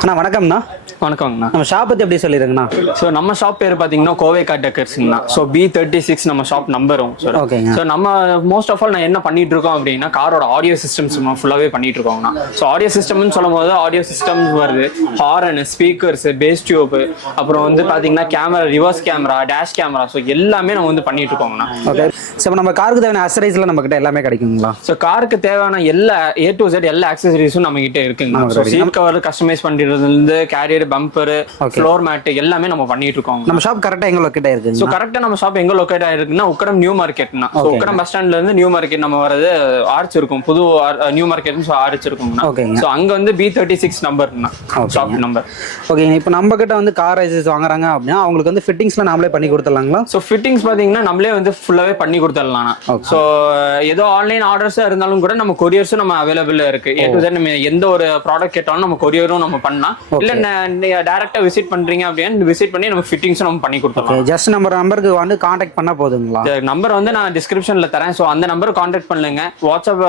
அண்ணா வணக்கம்ண்ணா. வணக்கங்கண்ணா. நம்ம ஷாப் பற்றி எப்படி சொல்லிடுங்கண்ணா? ஸோ நம்ம ஷாப் பேர் பார்த்தீங்கன்னா கோவை கார் டெக்கர்ஸ்ங்கண்ணா. ஸோ B36 நம்ம ஷாப் நம்பரும். ஓகேங்க. ஸோ நம்ம மோஸ்ட் ஆஃப் ஆல் நான் என்ன பண்ணிட்டு இருக்கோம் அப்படின்னா காரோட ஆடியோ சிஸ்டம்ஸ் ஃபுல்லாகவே பண்ணிட்டு இருக்கோங்கண்ணா. ஸோ ஆடியோ சிஸ்டம்னு சொல்லும் போது ஆடியோ சிஸ்டம்ஸ் வருது, ஹாரன், ஸ்பீக்கர்ஸ், பேஸ் டியூப், அப்புறம் வந்து பார்த்தீங்கன்னா camera, reverse camera, dash camera, so எல்லாமே நம்ம வந்து பண்ணிட்டு இருக்கோங்கண்ணா. ஓகே. ஸோ நம்ம காருக்கு தேவையான அக்சசரிஸ்லாம் நம்ம கிட்ட எல்லாமே கிடைக்குங்களா? ஸோ காருக்கு தேவையான எல்லா A to Z எல்லா அக்சசரிஸும் நம்ம கிட்ட இருக்குங்க. ஸோ சீட் கவர் கஸ்டமைஸ் பண்றதுலேருந்து கேரியர், பம்பர், ஃப்ளோர் மேட் எல்லாமே நம்ம பண்ணிட்டு இருக்கோம். நம்ம ஷாப் கரெக்டாக எங்க லொக்கேட் ஆயிருக்கு? ஸோ கரெக்டாக நம்ம ஷாப் எங்க லொக்கேட் ஆயிருக்குன்னா உக்கடம் நியூ மார்க்கெட்னா. ஸோ உக்கடம் பஸ் ஸ்டாண்ட்ல இருந்து நியூ மார்க்கெட் நம்ம வரது ஆர்ச் இருக்கும், புது நியூ மார்க்கெட்னு ஆர்ச் இருக்கும்னா. ஸோ அங்க வந்து B36 நம்பர்னா ஷாப் நம்பர். ஓகே. இப்போ நம்ம கிட்ட வந்து கார் ஐசஸ் வாங்குறாங்க அப்படின்னா அவங்களுக்கு வந்து ஃபிட்டிங்ஸ்லாம் நாமளே பண்ணி கொடுத்துடலாங்களா? ஸோ ஃபிட்டிங்ஸ் பார்த்தீங்கன்னா நம்மளே வந்து ஃபுல்லாவே பண்ணி கொடுத்துடலாம். ஸோ ஏதோ ஆன்லைன் ஆர்டர்ஸா இருந்தாலும் கூட நம்ம கொரியர்ஸும் நம்ம அவைலபிள் இருக்கு. A to Z நம்ம எந்த ஒரு ப்ராடக்ட் கேட்டாலும் நம்ம கொரியரும் நம்ம பண்ணலாம். இல்ல டைரக்டா விசிட் பண்றீங்க அப்படின்னா விசிட் பண்ணி நம்ம ஃபிட்டிங்ஸும் நம்ம பண்ணி கொடுத்துருவோம். ஜஸ்ட் நம்பருக்கு வந்து கான்டாக்ட் பண்ணா போதுங்களா? நம்பர் வந்து நான் டிஸ்கிரிப்ஷன்ல தரேன். ஸோ அந்த நம்பருக்கு கான்டாக்ட் பண்ணுங்க. வாட்ஸ்அப்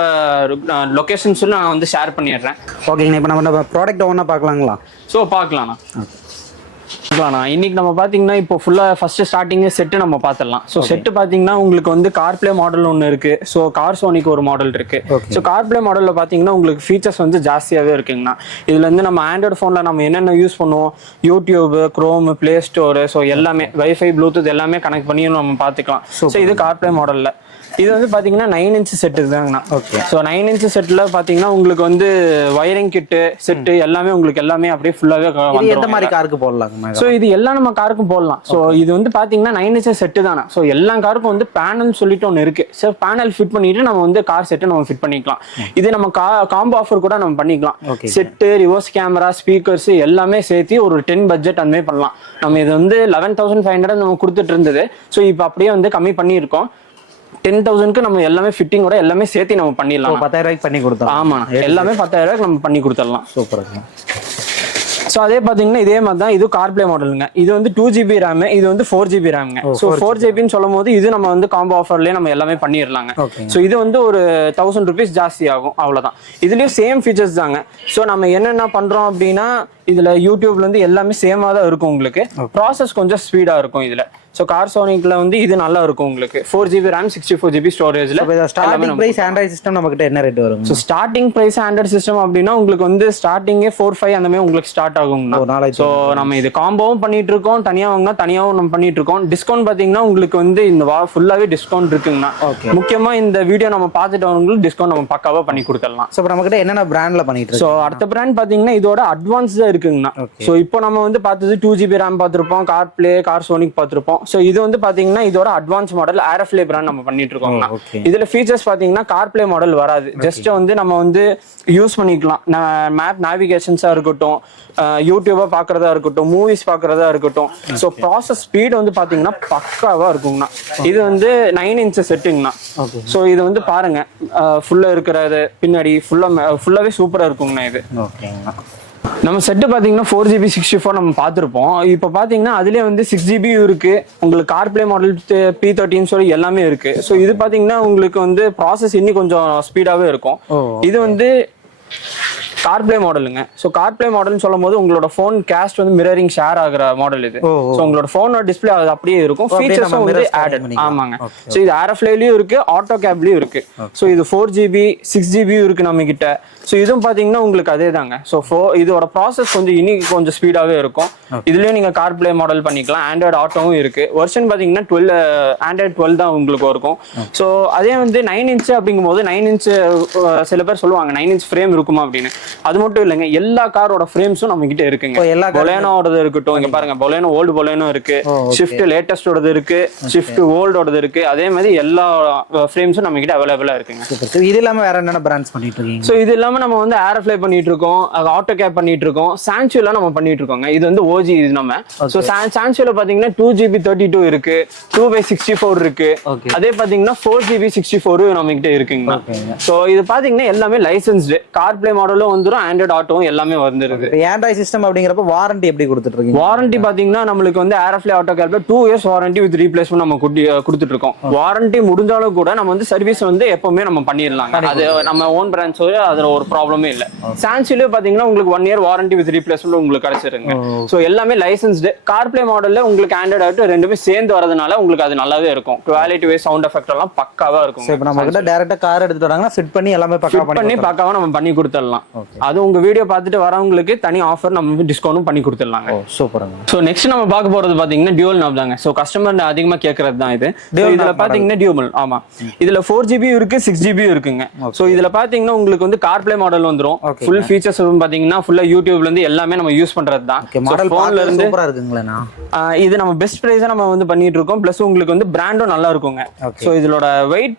லொகேஷன்ஸ் நான் வந்து ஷேர் பண்ணிடுறேன். ஓகேங்க. இப்போ நம்ம ப்ராடக்ட் ஒன்றா பார்க்கலாங்களா? ஸோ பார்க்கலாம்ண்ணா. இன்னைக்கு நம்ம பாத்தீங்கன்னா இப்போ ஃபுல்லா ஃபர்ஸ்ட் ஸ்டார்டிங் செட்டு நம்ம பாத்திரலாம். ஸோ செட்டு பாத்தீங்கன்னா உங்களுக்கு வந்து கார்ப்ளே மாடல் ஒன்று இருக்கு. ஸோ கார் சோனிக்கு ஒரு மாடல் இருக்கு. ஸோ கார்ப்ளே மாடல்ல பாத்தீங்கன்னா உங்களுக்கு ஃபீச்சர்ஸ் வந்து ஜாஸ்தியாவே இருக்குங்கண்ணா. இதுல இருந்து நம்ம ஆண்ட்ராய்டு போன்ல நம்ம என்னென்ன யூஸ் பண்ணுவோம், YouTube, chrome, play store, so எல்லாமே வைஃபை, ப்ளூடூத் எல்லாமே கனெக்ட் பண்ணி நம்ம பாத்துக்கலாம். ஸோ இது கார்ப்ளே மாடல்ல இது வந்து பாத்தீங்கன்னா 9 இன்ச் செட் இதுதாங்கண்ணா. ஸோ 9 இன்ச் செட்ல பாத்தீங்கன்னா உங்களுக்கு வந்து வயரிங் கிட்டு செட்டு எல்லாமே உங்களுக்கு எல்லாமே அப்படியே ஃபுல்லாவே எந்த மாதிரி காருக்கு போடலாம்? ஸோ இது எல்லாம் நம்ம காருக்கும் போடலாம். ஸோ இது வந்து பாத்தீங்கன்னா 9 இன்ச் செட்டு தானே. ஸோ எல்லா காருக்கும் வந்து பேனல் சொல்லிட்டு ஒன்று இருக்கு. ஸோ பேனல் ஃபிட் பண்ணிட்டு நம்ம வந்து கார் செட்டு நம்ம ஃபிட் பண்ணிக்கலாம். இது நம்ம காம்போ ஆஃபர் கூட நம்ம பண்ணிக்கலாம். செட்டு, ரிவர்ஸ் கேமரா, ஸ்பீக்கர்ஸ் எல்லாமே சேர்த்து ஒரு 10 பட்ஜெட் அந்த மாதிரி பண்ணலாம். நம்ம இது வந்து 11,500 நம்ம கொடுத்துட்டு இருந்தது. ஸோ இப்போ அப்படியே வந்து கம்மி பண்ணியிருக்கோம். 10,000க்கு நம்ம எல்லாமே ஃபிட்டிங்கோட எல்லாமே சேர்த்து நம்ம பண்ணிடலாம். 10,000 ரூபாய்க்கு பண்ணி கொடுத்தோம். ஆமா, எல்லாமே 10,000 ரூபாய்க்கு நம்ம பண்ணி கொடுத்துடலாம். சூப்பருங்க. ஸோ அதே பார்த்தீங்கன்னா இதே மாதிரி தான் இது கார்ப்ளே மாடலுங்க. இது வந்து 2GB ரேம், இது வந்து 4GB ரேம்ங்க. ஸோ 4GBன்னு சொல்லும் போது இது நம்ம வந்து காம்போ ஆஃபர்லேயே நம்ம எல்லாமே பண்ணிடலாங்க. ஸோ இது வந்து ஒரு 1000 rupees ஜாஸ்தி ஆகும், அவ்வளோதான். இதுலேயும் சேம் ஃபீச்சர்ஸ் தாங்க. ஸோ நம்ம என்னென்ன பண்ணுறோம் அப்படின்னா இதில் யூடியூப்லேருந்து எல்லாமே சேமாக தான் இருக்கும். உங்களுக்கு ப்ராசஸ் கொஞ்சம் ஸ்பீடாக இருக்கும் இதில். ஸோ கார் சோனிக்ல வந்து இது நல்லா இருக்கும் உங்களுக்கு. 4GB ரேம், 64GB ஸ்டோரேஜ்ல. ஸ்டார்டிங் பிரைஸ் ஆண்ட்ராய்டு சிஸ்டம் நம்ம கிட்ட என்ன ரேட் வரும்? So starting price Android system அப்படின்னா உங்களுக்கு வந்து ஸ்டார்டிங்கே 4-5 அந்த மாதிரி உங்களுக்கு ஸ்டார்ட் ஆகும். ஸோ நம்ம இது காம்போவும் பண்ணிட்டு இருக்கோம், தனியாக வாங்கினா தனியாகவும் நம்ம பண்ணிட்டு இருக்கோம். டிஸ்கவுண்ட் பார்த்தீங்கன்னா உங்களுக்கு வந்து இந்த ஃபுல்லாவே டிஸ்கவுண்ட் இருக்குங்கண்ணா. முக்கியமா இந்த வீடியோ நம்ம பார்த்துட்டு வரவங்களுக்கு டிஸ்கவுண்ட் நம்ம பக்காவா பண்ணி கொடுத்துடலாம். ஸோ நம்ம கிட்ட என்னென்ன பிராண்ட்ல பண்ணிட்டு இருக்கோம்? ஸோ அடுத்த பிராண்ட் பார்த்தீங்கன்னா இதோட அட்வான்ஸ் தான் இருக்குங்கண்ணா. ஸோ இப்போ நம்ம வந்து பார்த்தது 2GB ரேம் பார்த்துருப்போம், கார் பிளே, கார் சோனிக் பார்த்துருப்போம். ஸோ இது வந்து பாத்தீங்கன்னா இதோட அட்வான்ஸ் மாடல் ஏரோஃப்ளே பிராண்ட் நம்ம பண்ணிட்டு இருக்கோம். இதுல ஃபீச்சர்ஸ் பாத்தீங்கன்னா கார்ப்ளே மாடல் வராது. ஜஸ்ட் வந்து நம்ம வந்து யூஸ் பண்ணிக்கலாம். மேப் நேவிகேஷன்ஸா இருக்கட்டும், யூடியூபா பாக்குறதா இருக்கட்டும், மூவிஸ் பாக்குறதா இருக்கட்டும். ஸோ ப்ராசஸ் ஸ்பீட் வந்து பாத்தீங்கன்னா பக்காவா இருக்குங்கண்ணா. இது வந்து 9 இன்ச் செட்டுங்கண்ணா. ஸோ இது வந்து பாருங்க ஃபுல்லா இருக்கிறது பின்னாடி ஃபுல்லாவே சூப்பரா இருக்குங்கண்ணா. இது நம்ம செட்டு பார்த்தீங்கன்னா 4GB 64 நம்ம பார்த்துருப்போம். இப்போ பார்த்தீங்கன்னா அதுலேயே வந்து 6GB இருக்கு. உங்களுக்கு கார்ப்ளே மாடல் P13 சொல்லி எல்லாமே இருக்கு. ஸோ இது பார்த்தீங்கன்னா உங்களுக்கு வந்து ப்ராசஸ் இன்னும் கொஞ்சம் ஸ்பீடாகவே இருக்கும். இது வந்து கார்ப்ளே மாடலுங்க. ஸோ கார்ப்ளே மாடல்னு சொல்லும் போது உங்களோட ஃபோன் கேஸ்ட் வந்து மிரரிங் ஷேர் ஆகிற மாடல் இது. ஸோ உங்களோட ஃபோனோட டிஸ்பிளே அது அப்படியே இருக்கும். ஃபீச்சர்ஸும் வந்து ஆடட். ஆமாங்க. ஸோ இது ஏரோஃப்ளேலையும் இருக்கு, ஆட்டோ கேப்லயும் இருக்கு. ஸோ இது 4GB 6GB இருக்கு நம்ம கிட்ட. ஸோ இதுவும் பார்த்தீங்கன்னா உங்களுக்கு அதே தாங்க. ஸோ இதோட ப்ராசஸ் கொஞ்சம் இன்னைக்கு கொஞ்சம் ஸ்பீடாகவே இருக்கும். இதுலயும் நீங்க கார்ப்ளே மாடல் பண்ணிக்கலாம். ஆண்ட்ராய்டு ஆட்டோவும் இருக்கு. வெர்ஷன் பார்த்தீங்கன்னா ஆண்ட்ராய்டு 12 தான் உங்களுக்கு இருக்கும். ஸோ அதே வந்து 9 இன்ச் அப்படிங்கும் போது 9 இன்ச் சில பேர் சொல்லுவாங்க 9 இன்ச் ஃப்ரேம் இருக்குமா அப்படின்னு. அது மட்டும் இல்லைங்க, எல்லா காரோட ஃப்ரேம்ஸும் நம்ம கிட்ட இருக்குங்க. பொலேனோடது இருக்கட்டும், இங்க பாருங்க பொலேனோ ஓல்டு பொலேனோ இருக்கு, ஷிஃப்ட் லேட்டஸ்டோடது இருக்கு, ஷிஃப்ட் ஓல்டோடது இருக்கு. அதே மாதிரி எல்லா ஃப்ரேம்ஸும் நம்ம கிட்ட அவைலபிளா இருக்குங்க. இது இல்லாம வேற என்னென்ன பிராண்ட்ஸ் பண்ணிட்டு இருக்கீங்க? ஸோ இது இல்லாம நம்ம வந்து ஏரோஃப்ளே பண்ணிட்டு இருக்கோம், ஆட்டோ கேப் பண்ணிட்டு இருக்கோம், சான்சுவலா நம்ம பண்ணிட்டு இருக்கோங்க. இது வந்து OG இது நம்ம. ஸோ சான்சுவல பாத்தீங்கன்னா 2GB 32 இருக்கு, 2x64 இருக்கு. அதே பாத்தீங்கன்னா 4GB 64 நம்ம கிட்ட இருக்குங்க. ஸோ இது பாத்தீங்கன்னா எல்லாமே லைசன்ஸ்டு. கார்ப்ளே மாடலும் வந்துடும், ஆண்ட்ராய்டு ஆட்டோவும் எல்லாமே வந்துருது. ஆண்ட்ராய்டு சிஸ்டம் அப்படிங்கிறப்ப வாரண்டி எப்படி கொடுத்துட்டு இருக்கீங்க? வாரண்டி பாத்தீங்கன்னா நம்மளுக்கு வந்து ஏரோஃப்ளே ஆட்டோ கேர்ல 2 இயர்ஸ் வாரண்டி வித் ரீப்ளேஸ்மெண்ட் நம்ம கொடுத்துட்டு இருக்கோம். வாரண்டி முடிஞ்சாலும் கூட நம்ம வந்து சர்வீஸ் வந்து எப்பவுமே நம்ம பண்ணிடலாம். அது நம்ம ஓன் பிரான்ச், அதுல ஒரு ப்ராப்ளமே இல்ல. சாம்சங்லயே பாத்தீங்கன்னா உங்களுக்கு 1 இயர் வாரண்டி வித் ரீப்ளேஸ்மெண்ட் உங்களுக்கு கிடைச்சிருங்க. சோ எல்லாமே லைசன்ஸ்டு. கார்ப்ளே மாடல்ல உங்களுக்கு ஆண்ட்ராய்டு ஆட்டோ ரெண்டுமே சேர்ந்து வரதுனால உங்களுக்கு அது நல்லாவே இருக்கும். குவாலிட்டி வைஸ் சவுண்ட் எஃபெக்ட் எல்லாம் பக்காவா இருக்கும். இப்போ நம்ம கிட்ட டைரக்டா கார் எடுத்துட்டு வராங்கன்னா ஃபிட் பண்ணி எல்லாமே பக்காவா நம்ம பண்ணி கொடுத்துடலாம். அது உங்க வீடியோ பார்த்துட்டு வரவங்களுக்கு தனி ஆஃபர் நம்ம டிஸ்கவுண்டும் பண்ணி கொடுத்துடலாங்க. சூப்பருங்க. சோ நெக்ஸ்ட் நம்ம பார்க்க போறது பாத்தீங்கன்னா டியூவல் நாப் தாங்க. சோ கஸ்டமர் அதிகமா கேக்குறது தான் இது. இதுல பாத்தீங்கன்னா டியூவல், ஆமா, இதுல 4GB இருக்கு, 6GB இருக்குங்க. சோ இதுல பாத்தீங்கன்னா உங்களுக்கு வந்து கார்ப்ளே மாடல் வந்துரும். ஃபுல் ஃபீச்சர்ஸ் பாத்தீங்கன்னா ஃபுல்லா யூடியூப்ல இருந்து எல்லாமே நம்ம யூஸ் பண்றது தான். போன்ல இருந்து சூப்பரா இருக்குங்களா? இது நம்ம பெஸ்ட் பிரைஸா நம்ம வந்து பண்ணிட்டு இருக்கோம். பிளஸ் உங்களுக்கு வந்து பிராண்டும் நல்லா இருக்குங்க. சோ இதோட வெயிட்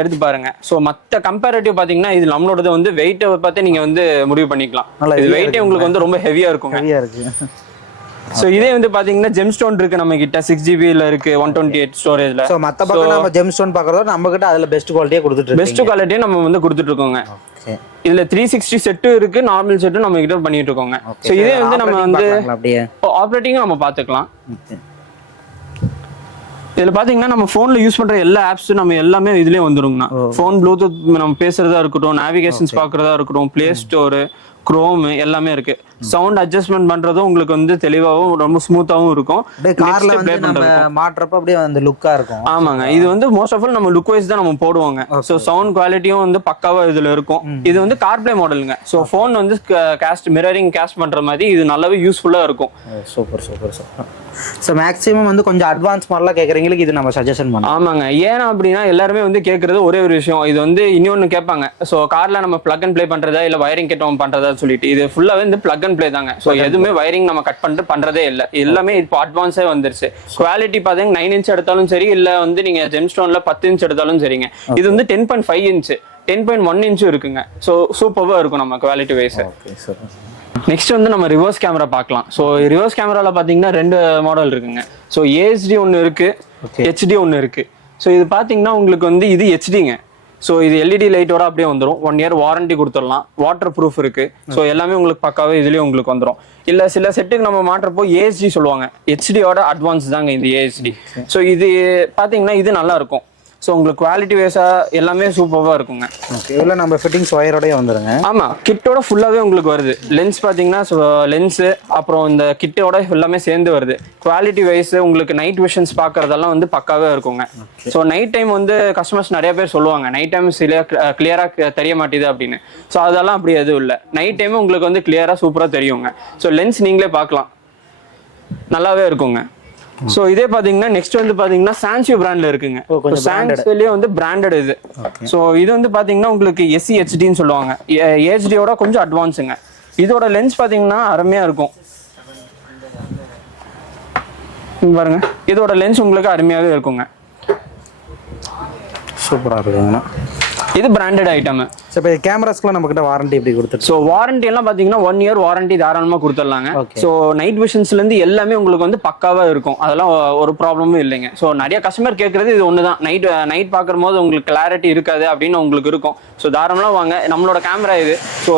எடுத்து பாருங்க. சோ மத்த கம்பேரிட்டிவ் பாத்தீங்கன்னா இது நம்மளோட வந்து வெயிட் பார்த்து நீங்க வந்து முடிவு பண்ணிக்கலாம். இது வெயிட்டே உங்களுக்கு வந்து ரொம்ப ஹெவியா இருக்கும். சோ இதே வந்து பாத்தீங்கன்னா ஜெம்ஸ்டோன் இருக்கு நம்ம கிட்ட, 6GB ல இருக்கு, 128 ஸ்டோரேஜ்ல. சோ மத்த பக்கம் நம்ம ஜெம்ஸ்டோன் பார்க்கறதோ நம்ம கிட்ட அதுல பெஸ்ட் குவாலிட்டியா கொடுத்துட்டு இருக்கோம். பெஸ்ட் குவாலிட்டியா நம்ம வந்து கொடுத்துட்டு இருக்கோங்க. இதுல 360 செட்டும் இருக்கு, நார்மல் செட்டும் நம்ம கிட்ட பண்ணிட்டு இருக்கோங்க. சோ இதே வந்து நம்ம வந்து ஆப்ரேட்டிங் நம்ம பாத்துக்கலாம். இதுல பாத்தீங்கன்னா நம்ம போன்ல யூஸ் பண்ற எல்லா ஆப்ஸ் நம்ம எல்லாமே இதுலயே வந்துருங்கண்ணா. போன் ப்ளூடூத் நம்ம பேசுறதா இருக்கட்டும், நேவிகேஷன்ஸ் பாக்குறதா இருக்கட்டும், பிளே ஸ்டோர், குரோம் எல்லாமே இருக்கு. சவுண்ட் அட்ஜஸ்ட்மெண்ட் பண்றதும் உங்களுக்கு வந்து தெளிவாகவும் ரொம்ப ஸ்மூத்தாவும் இருக்கும். கார்ல வந்து நம்ம மாற்றப்ப அப்படியே அந்த லுக்கா இருக்கும். ஆமாங்க, இது வந்து மோஸ்ட் ஆஃப் ஆல் நம்ம லுக் வைஸ் தான் நம்ம போடுவாங்க. சோ சவுண்ட் குவாலிட்டியும் வந்து பக்காவா இதுல இருக்கும். இது வந்து கார்ப்ளே மாடலுங்க. சோ போன் வந்து காஸ்ட் மிரரிங் காஸ்ட் பண்ற மாதிரி இது நல்லாவே யூஸ்ஃபுல்லா இருக்கும். Super super super. So maximum வந்து கொஞ்சம் அட்வான்ஸ் மாடலாக கேட்குறீங்களுக்கு இது நம்ம சஜஷன் பண்ணலாம். ஆமாங்க, ஏன்னா அப்படின்னா எல்லாருமே வந்து கேட்கறது ஒரே ஒரு விஷயம். இது வந்து இன்னொன்று கேட்பாங்க. ஸோ கார்ல நம்ம பிளக் அண்ட் ப்ளே பண்றதா இல்லை வயரிங் கட் பண்றதா சொல்லிட்டு, இது ஃபுல்லாவே வந்து பிளக் அண்ட் ப்ளே தாங்க. ஸோ எதுவுமே வயரிங் நம்ம கட் பண்ணிட்டு பண்றதே இல்லை. எல்லாமே இப்போ அட்வான்ஸே வந்துருச்சு. குவாலிட்டி பார்த்தீங்கன்னா 9 இன்ச் எடுத்தாலும் சரி, இல்லை வந்து நீங்க ஜெம்ஸ்டோன்ல 10 இன்ச் எடுத்தாலும் சரிங்க. இது வந்து 10.5 இன்ச், 10.1 இன்ச்சும் இருக்குங்க. ஸோ சூப்பராக இருக்கும் நம்ம குவாலிட்டி வைஸ். நெக்ஸ்ட் வந்து நம்ம ரிவர்ஸ் கேமரா பார்க்கலாம். ஸோ ரிவர்ஸ் கேமரால பார்த்தீங்கன்னா 2 மாடல் இருக்குங்க. ஸோ ஏஹெச்டி ஒன்று இருக்கு, ஹெச்டி ஒன்று இருக்கு. ஸோ இது பார்த்தீங்கன்னா உங்களுக்கு வந்து இது ஹெச்டிங்க. ஸோ இது எல்இடி லைட்டோட அப்படியே வந்துடும். 1 இயர் வாரண்டி கொடுத்துடலாம். வாட்டர் ப்ரூஃப் இருக்கு. ஸோ எல்லாமே உங்களுக்கு பக்காவே இதுலேயே உங்களுக்கு வந்துடும். இல்லை சில செட்டுக்கு நம்ம மாற்றப்போ ஏஹெச்டி சொல்லுவாங்க. ஹெச்டியோட அட்வான்ஸ் தாங்க இந்த ஏஹெச்டி. ஸோ இது பார்த்தீங்கன்னா இது நல்லா இருக்கும். ஸோ உங்களுக்கு குவாலிட்டி வைஸா எல்லாமே சூப்பராக இருக்குங்க. ஓகே, இவ்வளோ நம்ம ஃபிட்டிங்ஸ் ஒயரோடய வந்துருங்க. ஆமாம், கிட்டோட ஃபுல்லாகவே உங்களுக்கு வருது. லென்ஸ் பார்த்தீங்கன்னா லென்ஸு அப்புறம் இந்த கிட்டோட எல்லாமே சேர்ந்து வருது. குவாலிட்டி வைஸ் உங்களுக்கு நைட் விஷன்ஸ் பார்க்குறதெல்லாம் வந்து பக்காவே இருக்குங்க. ஸோ நைட் டைம் வந்து கஸ்டமர்ஸ் நிறைய பேர் சொல்லுவாங்க நைட் டைம் சில கிளியராக தெரிய மாட்டேது அப்படின்னு. ஸோ அதெல்லாம் அப்படி எதுவும் இல்லை. நைட் டைமும் உங்களுக்கு வந்து கிளியராக சூப்பராக தெரியுங்க. ஸோ லென்ஸ் நீங்களே பார்க்கலாம், நல்லாவே இருக்குங்க. சோ இதே பாத்தீங்கன்னா நெக்ஸ்ட் வந்து பாத்தீங்கன்னா சான்சியோ பிராண்ட்ல இருக்குங்க. சான்சியோலயே வந்து பிராண்டட் இது. சோ இது வந்து பாத்தீங்கன்னா உங்களுக்கு SEHDன்னு சொல்லுவாங்க. HDயோட கொஞ்சம் அட்வான்ஸுங்க. இதோட லென்ஸ் பாத்தீங்கன்னா அருமையா இருக்கும் பாருங்க. இதோட லென்ஸ் உங்களுக்கு அருமையாவே இருக்குங்க. சூப்பரா இருக்குங்க. இது பிராண்டட் ஐட்டம். ஸோ இப்போ கேமராஸ்க்குலாம் நம்ம கிட்ட வாரண்டி எப்படி கொடுத்துட்டு? ஸோ வாரண்டி எல்லாம் பார்த்தீங்கன்னா 1 இயர் வாரண்டி தாராளமாக கொடுத்துடலாங்க. ஸோ நைட் விஷன்ஸ்லேருந்து எல்லாமே உங்களுக்கு வந்து பக்காவாக இருக்கும். அதெல்லாம் ஒரு ப்ராப்ளமும் இல்லைங்க. ஸோ நிறைய கஸ்டமர் கேட்குறது இது ஒன்று தான். நைட் பார்க்கும் போது உங்களுக்கு கிளாரிட்டி இருக்காது அப்படின்னு உங்களுக்கு இருக்கும். ஸோ தாராளமாக வாங்க, நம்மளோட கேமரா இது. ஸோ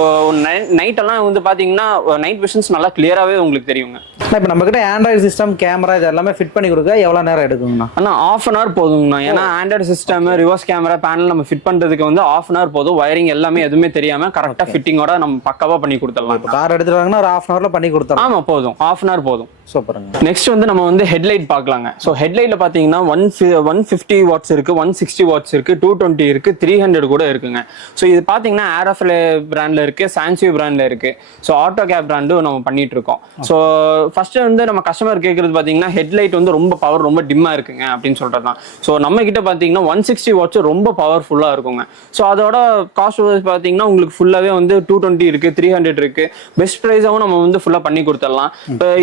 நைட்டெல்லாம் வந்து பார்த்தீங்கன்னா நைட் விஷன்ஸ் நல்லா கிளியராகவே உங்களுக்கு தெரியுங்க. இப்போ நம்ம கிட்ட ஆண்ட்ராய்டு சிஸ்டம் கேமரா இது எல்லாமே ஃபிட் பண்ணி கொடுக்க எவ்வளோ நேரம் எடுக்குங்கண்ணா? ஆனால் ½ hour போதுங்கண்ணா. ஏன்னா Android system reverse camera panel நம்ம ஃபிட் பண்ணுறதுக்கு வந்து ½ hour போதும். வயரிங் எல்லாமே எதுவுமே தெரியாம கரெக்டா ஃபிட்டிங்கோட நம்ம பக்காவா பண்ணி கொடுத்துடலாம். கார் எடுத்துட்டு வாங்கன்னா ஒரு ½ hourல பண்ணி கொடுத்துடலாம். ஆமா, போதும், ½ hour போதும். சூப்பருங்க. நெக்ஸ்ட் வந்து நம்ம வந்து ஹெட்லைட் பார்க்கலாங்க. ஸோ ஹெட்லைட்ல பாத்தீங்கன்னா 150 வாட்ஸ் இருக்கு, 160 வாட்ஸ் இருக்கு, 220 இருக்கு, 300 கூட இருக்குங்க. ஸோ இது பாத்தீங்கன்னா ஏரோஃப்ளே பிராண்ட்ல இருக்கு, சான்சியோ பிராண்ட்ல இருக்கு. ஸோ ஆட்டோ கேப் பிராண்டும் நம்ம பண்ணிட்டு இருக்கோம். ஸோ ஃபர்ஸ்ட் வந்து நம்ம கஸ்டமர் கேட்கறது பாத்தீங்கன்னா ஹெட்லைட் வந்து ரொம்ப பவர் ரொம்ப டிம்மா இருக்குங்க அப்படின்னு சொல்றது தான். ஸோ நம்ம கிட்ட பாத்தீங்கன்னா 160 வாட்ஸ் ரொம்ப பவர்ஃபுல்லா இருக்குங்க. ஸோ அதோட காஸ்ட் பாத்தீங்கன்னா உங்களுக்கு ஃபுல்லாவே வந்து 220 இருக்கு, 300 இருக்கு. பெஸ்ட் பிரைஸாவும் நம்ம வந்து ஃபுல்லா பண்ணி கொடுத்துடலாம்.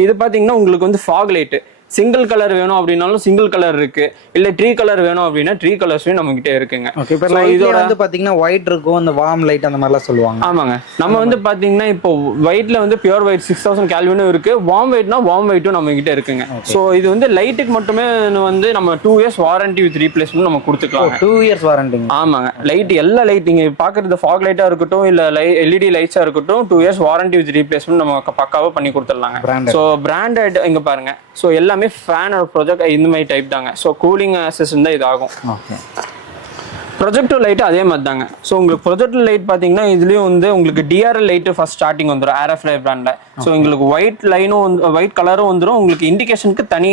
இது பாத்தீங்கன்னா உங்களுக்கு வந்து ஃபாக் லைட். சிங்கிள் கலர் வேணும் அப்படின்னாலும் சிங்கிள் கலர் இருக்கு, இல்ல 3 கலர் வேணும் அப்படின்னா 3 கலர்ஸும் நம்ம கிட்ட இருக்குங்க. ஓகே. இப்போ இதோட வந்து பாத்தீங்கன்னா ஒயிட் இருக்கும், அந்த வார்ம் லைட் அந்த மாதிரிலாம் சொல்லுவாங்க. ஆமாங்க. நம்ம வந்து பாத்தீங்கன்னா இப்போ ஒயிட்ல வந்து பியூர் ஒயிட் 6000 கெல்வினும் இருக்கு, வார்ம் ஒயிட்னா வார்ம் ஒயிட்டும் நம்ம கிட்ட இருக்குங்க. ஸோ இது வந்து லைட்டுக்கு மட்டுமே வந்து நம்ம 2 இயர்ஸ் வாரண்டி வித் ரீப்ளேஸ்மெண்ட் நம்ம கொடுத்துக்கலாம். 2 இயர்ஸ் வாரண்டி. ஆமாங்க. லைட் எல்லா லைட் நீங்க பாக்குறது ஃபாக் லைட்டா இருக்கட்டும் இல்ல எல்இடி லைட்ஸா இருக்கட்டும் 2 இயர்ஸ் வாரண்டி வித் ரீப்ளேஸ்மெண்ட் நம்ம பக்காவா பண்ணி கொடுத்துடலாங்க. ஸோ பிராண்டட் இங்க பாருங்க. ஸோ எல்லாமே ஃபேன் ஒரு ப்ரொஜெக்ட் இந்த மாதிரி டைப் தாங்க. ஸோ கூலிங் அசிஸ்டன்ட் தான் இது ஆகும். ப்ரொஜெக்டர் லைட் அதே மாதிரி தாங்க. ஸோ உங்களுக்கு ப்ரொஜெக்டர் லைட் பார்த்தீங்கன்னா இதுலேயும் வந்து உங்களுக்கு டிஆர்எல் லைட்டு ஃபர்ஸ்ட் ஸ்டார்டிங் வந்துடும் ஆர்எஃப்ஐ பிராண்டில். ஸோ உங்களுக்கு ஒயிட் லைனும் ஒயிட் கலரும் வந்துடும், உங்களுக்கு இண்டிகேஷனுக்கு தனி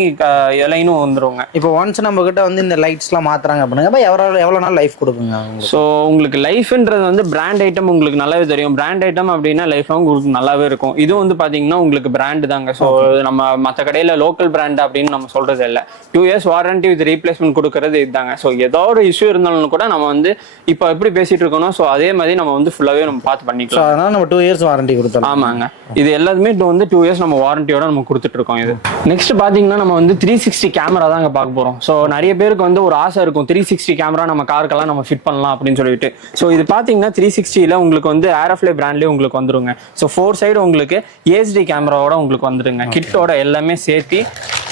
லைனும் வந்துருங்க. இப்போ ஒன்ஸ் நம்ம கிட்ட வந்து இந்த லைட்ஸ்லாம் மாத்துறாங்க அப்படின்னா எவ்வளோ நாள் லைஃப் கொடுக்குங்க? ஸோ உங்களுக்கு லைஃப்ன்றது வந்து பிராண்ட் ஐட்டம் உங்களுக்கு நல்லாவே தெரியும். பிராண்ட் ஐட்டம் அப்படின்னா லைஃப் உங்களுக்கு நல்லாவே இருக்கும். இது வந்து பார்த்தீங்கன்னா உங்களுக்கு பிராண்டு தாங்க. ஸோ நம்ம மற்ற கடையில் லோக்கல் பிராண்ட் அப்படின்னு நம்ம சொல்றது இல்லை. 2 இயர்ஸ் வாரண்டி வித் ரீப்ளேஸ்மெண்ட் கொடுக்கறது இதுதாங்க. ஸோ ஏதோ ஒரு இஷ்யூ இருந்தாலும் கூட நம்ம வந்து இப்போ எப்படி பேசிட்டு இருக்கோம், ஸோ அதே மாதிரி நம்ம வந்து ஃபுல்லாவே நம்ம பார்த்து பண்ணிக்கலாம். அதனால நம்ம 2 இயர்ஸ் வாரண்டி கொடுத்தோம். ஆமாங்க. இது எல்லாத்துமே வந்து 2 இயர்ஸ் நம்ம வாரண்டியோட நம்ம கொடுத்துட்டு இருக்கோம். இது நெக்ஸ்ட் பாத்தீங்கன்னா நம்ம வந்து 360 கேமரா தான் பார்க்க போறோம். ஸோ நிறைய பேருக்கு வந்து ஒரு ஆசை இருக்கும் 360 கேமரா நம்ம காருக்கெல்லாம் நம்ம ஃபிட் பண்ணலாம் அப்படின்னு சொல்லிட்டு. ஸோ இது பாத்தீங்கன்னா 360ல உங்களுக்கு வந்து ஏரோஃப்ளை பிராண்ட்லேயே உங்களுக்கு வந்துருங்க. ஸோ 4 சைடு உங்களுக்கு ஏஎஸ்டி கேமராவோட உங்களுக்கு வந்துருங்க. கிட்டோட எல்லாமே சேர்த்து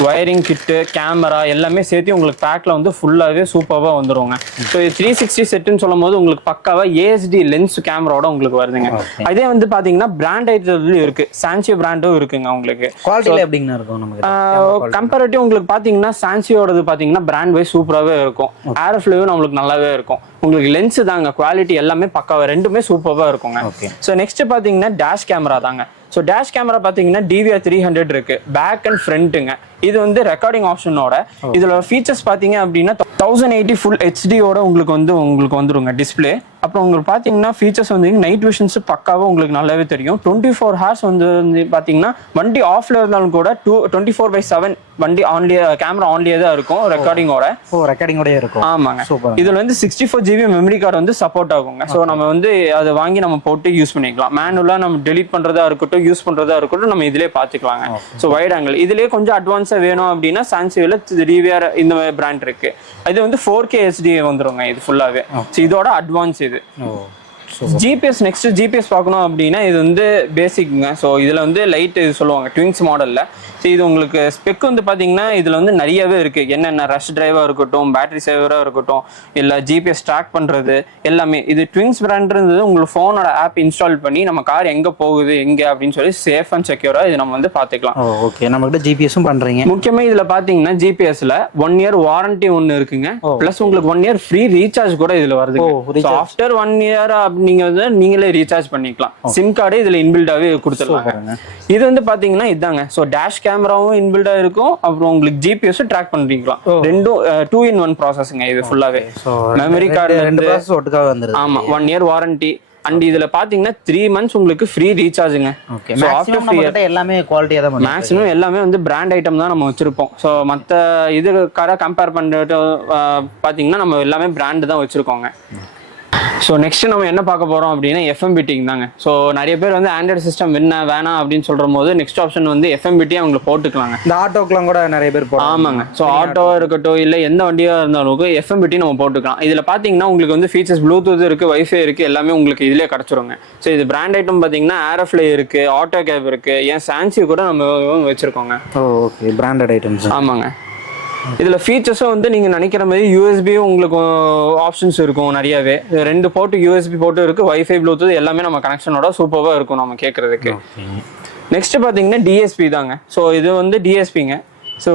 வயரிங் கிட்டு கேமரா எல்லாமே சேர்த்து உங்களுக்கு பேக்ல வந்து ஃபுல்லாவே சூப்பராக வந்துருவாங்க. ஸோ 360 செட்டுன்னு சொல்லும் போது உங்களுக்கு பக்காவா ஏஎஸ்டி லென்ஸ் கேமராவோட உங்களுக்கு வருதுங்க. அதே வந்து பாத்தீங்கன்னா பிராண்ட் ஐட்டத்துலயும் இருக்கு, சான்சியோ பிராண்டும் இருக்குங்க. உங்களுக்கு குவாலிட்டில எப்படிங்க இருக்கும்? நமக்கு கம்பேரிட்டிவ் உங்களுக்கு பாத்தீங்கன்னா சான்சியோடது பாத்தீங்கன்னா பிராண்ட் வைஸ் சூப்பராகவே இருக்கும், ஏரோஃப்ளேவும் நம்மளுக்கு நல்லாவே இருக்கும். உங்களுக்கு லென்ஸ் தாங்க குவாலிட்டி எல்லாமே பக்காவா ரெண்டுமே சூப்பராக இருக்குங்க. ஸோ நெக்ஸ்ட் பாத்தீங்கன்னா டேஷ் கேமரா தாங்க. ஸோ டேஷ் கேமரா பார்த்தீங்கன்னா DVR 300 இருக்கு, பேக் அண்ட் ஃப்ரண்ட்டுங்க. இது வந்து ரெக்கார்டிங் ஆப்ஷனோட இதோட ஃபீச்சர்ஸ் பார்த்தீங்க அப்படின்னா 1080 ஃபுல் ஹெச்டியோட உங்களுக்கு வந்துருங்க டிஸ்பிளே. அப்புறம் உங்களுக்கு பார்த்தீங்கன்னா ஃபீச்சர்ஸ் வந்து நைட் விஷன்ஸ் பக்காவாக உங்களுக்கு நல்லாவே தெரியும். 24 ஹார்ஸ் வந்து பார்த்தீங்கன்னா வண்டி ஆஃப்ல இருந்தாலும் கூட 24/7 வண்டி ஆன்லியே கேமரா ஆன்லியே தான் இருக்கும் ரெக்கார்டிங்கோட. இருக்கும். ஆமாங்க. இதுல வந்து 64 GB மெமரி கார்டு வந்து சப்போர்ட் ஆகுங்க. ஸோ நம்ம வந்து அதை வாங்கி நம்ம போட்டு யூஸ் பண்ணிக்கலாம். மேனுவலா நம்ம டெலிட் பண்றதா இருக்கட்டும் யூஸ் பண்றதா இருக்கட்டும் நம்ம இதுலயே பாத்துக்கலாங்க. ஸோ வைட் ஆங்கிள் இதுலயே கொஞ்சம் அட்வான்ஸா வேணும் அப்படின்னா சான்சியோல DVR இந்த பிராண்ட் இருக்கு. இது வந்து 4K HD வந்துருங்க இது ஃபுல்லாவே. ஸோ இதோட அட்வான்ஸ் இது. ஜிபிஎஸ் நெக்ஸ்ட் ஜிபிஎஸ் பார்க்கணும் அப்படின்னா இது வந்து பேசிக்ங்க. ஸோ இதுல வந்து லைட் இது சொல்லுவாங்க ட்விங்ஸ் மாடல்ல. ஸோ இது உங்களுக்கு ஸ்பெக் வந்து பாத்தீங்கன்னா இதுல வந்து நிறையவே இருக்கு. என்னென்ன ரஷ் டிரைவா இருக்கட்டும், பேட்டரி சேவரா இருக்கட்டும், இல்ல ஜிபிஎஸ் ட்ராக் பண்றது எல்லாமே. இது ட்விங்ஸ் பிராண்ட் இருந்தது. உங்களுக்கு போனோட ஆப் இன்ஸ்டால் பண்ணி நம்ம கார் எங்க போகுது எங்க அப்படின்னு சொல்லி சேஃப் அண்ட் செக்யூரா இது நம்ம வந்து பாத்துக்கலாம். ஓகே. நம்ம கிட்ட ஜிபிஎஸும் பண்றீங்க. முக்கியமா இதுல பாத்தீங்கன்னா ஜிபிஎஸ்ல 1 இயர் வாரண்டி ஒன்னு இருக்குங்க. பிளஸ் உங்களுக்கு 1 இயர் ஃப்ரீ ரீசார்ஜ் கூட இதுல வருது. ஆஃப்டர் 1 இயர் நீங்க வந்து நீங்களே ரீசார்ஜ் பண்ணிக்கலாம். சிம் கார்டு இதுல இன்பில்டாவே கொடுத்துருவாங்க. இது வந்து பாத்தீங்கன்னா இதாங்க. ஸோ டேஷ் கேமராவும் இன்பில்டா இருக்கும், அப்புறம் உங்களுக்கு ஜிபிஎஸும் ட்ராக் பண்ணிக்கலாம். ரெண்டும் 2-in-1 ப்ராசஸ்ங்க இது ஃபுல்லாவே. மெமரி கார்டு ஒட்டுக்காக வந்துருது. ஆமா 1 இயர் வாரண்டி. அண்ட் இதுல பாத்தீங்கன்னா 3 months உங்களுக்கு ஃப்ரீ ரீசார்ஜுங்க. ஸோ ஆஃப்டர் 3 இயர் எல்லாமே குவாலிட்டியா தான் பண்ணுவோம். மேக்ஸிமம் எல்லாமே வந்து பிராண்ட் ஐட்டம் தான் நம்ம வச்சிருப்போம். ஸோ மற்ற இது காரை கம்பேர் பண்ணிட்டு பாத்தீங்கன்னா நம்ம எல்லாமே பிராண்ட் தான் வச்சிருக்கோங்க. ஸோ நெக்ஸ்ட் நம்ம என்ன பார்க்க போறோம் அப்படின்னா FMBTing தாங்க. ஸோ நிறைய பேர் வந்து ஆண்ட்ராய்டு சிஸ்டம் வேணாம் அப்படின்னு சொல்ற போது நெக்ஸ்ட் ஆப்ஷன் வந்து FMBT அவங்க போட்டுக்கலாங்க. இந்த ஆட்டோக்கெல்லாம் கூட நிறைய பேர் போடுறாங்க. ஆமாங்க. ஸோ ஆட்டோ இருக்கட்டும் இல்லை எந்த வண்டியா இருந்தாலும் FMBT நம்ம போட்டுக்கலாம். இதுல பாத்தீங்கன்னா உங்களுக்கு வந்து ஃபீச்சர்ஸ் ப்ளூடூத் இருக்கு, வைஃபை இருக்கு, எல்லாமே உங்களுக்கு இதுலயே கிடைச்சிருங்க. ஸோ இது பிராண்ட் ஐட்டம் பாத்தீங்கன்னா ஏரோஃப்ளை இருக்கு, ஆட்டோ கேப் இருக்கு, ஏன் சான்சி கூட நம்ம வச்சிருக்கோங்க. ஓகே. Branded items. ஆமாங்க. இதுல ஃபீச்சர்ஸும் வந்து நீங்க நினைக்கிற மாதிரி யூஎஸ்பியும் உங்களுக்கு ஆப்ஷன்ஸ் இருக்கும் நிறையவே. 2 போர்ட் யூஎஸ்பி போர்ட்டு இருக்கு, வைஃபை ப்ளூடூத் எல்லாமே நம்ம கனெக்ஷனோட சூப்பராக இருக்கும் நம்ம கேட்கறதுக்கு. நெக்ஸ்ட் பாத்தீங்கன்னா டிஎஸ்பி தாங்க. ஸோ இது வந்து டிஎஸ்பிங்க. ஸோ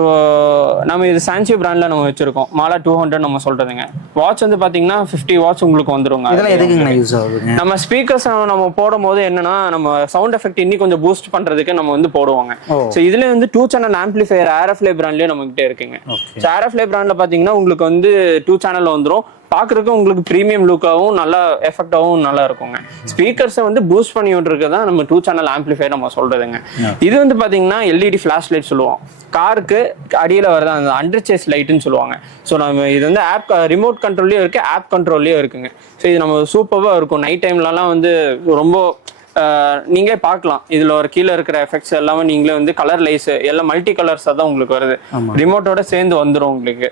நம்ம இது சான்சியோ பிராண்ட்ல நம்ம வச்சிருக்கோம். மாலா 200 நம்ம சொல்றதுங்க. வாட்ச் வந்து பாத்தீங்கன்னா 50 வாட்ச் உங்களுக்கு வந்துருங்க. இதெல்லாம் எதுக்குங்க யூஸ் ஆகுதுங்க? நம்ம ஸ்பீக்கர்ஸ் நம்ம போடும் போது என்னன்னா நம்ம சவுண்ட் எஃபெக்ட் இன்னி கொஞ்சம் பூஸ்ட் பண்றதுக்கு நம்ம வந்து போடுவாங்க. ஸோ இதுல வந்து 2 சேனல் ஆம்பிளிஃபையர் ஏரோஃப்ளை பிராண்ட்லயே நம்ம கிட்ட இருக்குங்க. ஸோ ஏரோஃப்ளை பிராண்ட்ல பாத்தீங்கன்னா உங்களுக்கு வந்து 2 சேனல் வந்துரும். பாக்குறதுக்கு உங்களுக்கு ப்ரீமியம் லுக்காகவும் நல்லா எஃபெக்டாகவும் நல்லா இருக்குங்க. ஸ்பீக்கர்ஸை வந்து பூஸ்ட் பண்ணி விட்டுருக்கதான் நம்ம 2 சேனல் ஆம்பிளிஃபையர் நம்ம சொல்றதுங்க. இது வந்து பாத்தீங்கன்னா எல்இடி ஃபிளாஷ் லைட் சொல்லுவோம். காருக்கு அடியில வரதான் அந்த அண்டர் சேஸ் லைட்னு சொல்லுவாங்க. ஸோ நம்ம இது வந்து ஆப் ரிமோட் கண்ட்ரோல்லயும் இருக்கு, ஆப் கண்ட்ரோல்லயும் இருக்குங்க. ஸோ இது நம்ம சூப்பராக இருக்கும். நைட் டைம்லலாம் வந்து ரொம்ப நீங்க பார்க்கலாம் இதுல ஒரு கீழே இருக்கிற எஃபெக்ட்ஸ் எல்லாமே நீங்களே வந்து கலர் லைஸ் எல்லாம் மல்டி கலர்ஸா தான் உங்களுக்கு வருது, ரிமோட்டோட சேர்ந்து வந்துடும் உங்களுக்கு.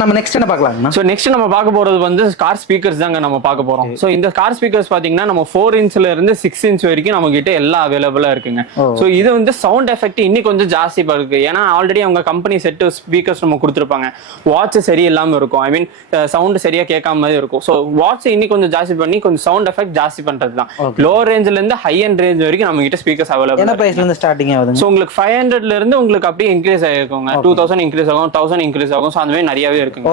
நம்ம நெக்ஸ்ட் என்ன பார்க்கலாம்னா, ஸோ நெக்ஸ்ட் நம்ம பார்க்க போறது வந்து கார் ஸ்பீக்கர்ஸ் தாங்க நம்ம பார்க்க போறோம். ஸோ இந்த கார் ஸ்பீக்கர்ஸ் பாத்தீங்கன்னா நம்ம 4 இன்ச்ல இருந்து 6 இன்ச் வரைக்கும் நம்ம கிட்ட எல்லாம் அவைலபிளா இருக்குங்க. ஸோ இது வந்து சவுண்ட் எஃபெக்ட் இன்னி கொஞ்சம் ஜாஸ்தி இருக்கு. ஏன்னா ஆல்ரெடி அவங்க கம்பெனி செட் ஸ்பீக்கர்ஸ் நம்ம கொடுத்துருப்பாங்க, வாட்ச் சரியில்லாம இருக்கும், ஐ மீன் சவுண்ட் சரியா கேட்காம மாதிரி இருக்கும். ஸோ வாட்ச் இன்னி கொஞ்சம் ஜாஸ்தி பண்ணி கொஞ்சம் சவுண்ட் எஃபெக்ட் ஜாஸ்தி பண்றது தான். லோ ரேஞ்ச்ல இருந்து ஹை அண்ட் ரேஞ்ச் வரைக்கும் நம்ம கிட்ட ஸ்பீக்கர்ஸ் அவைலபிள். என்ன பிரைஸ்ல இருந்து ஸ்டார்டிங் ஆகுது? ஸோ உங்களுக்கு 500ல இருந்து உங்களுக்கு அப்படியே இன்க்ரீஸ் ஆயிருக்குங்க, 2000 இன்க்ரீஸ் ஆகும், 1000 இன்க்ரீஸ் ஆகும். ஸோ அந்த மாதிரி நிறையவே இருக்குங்க.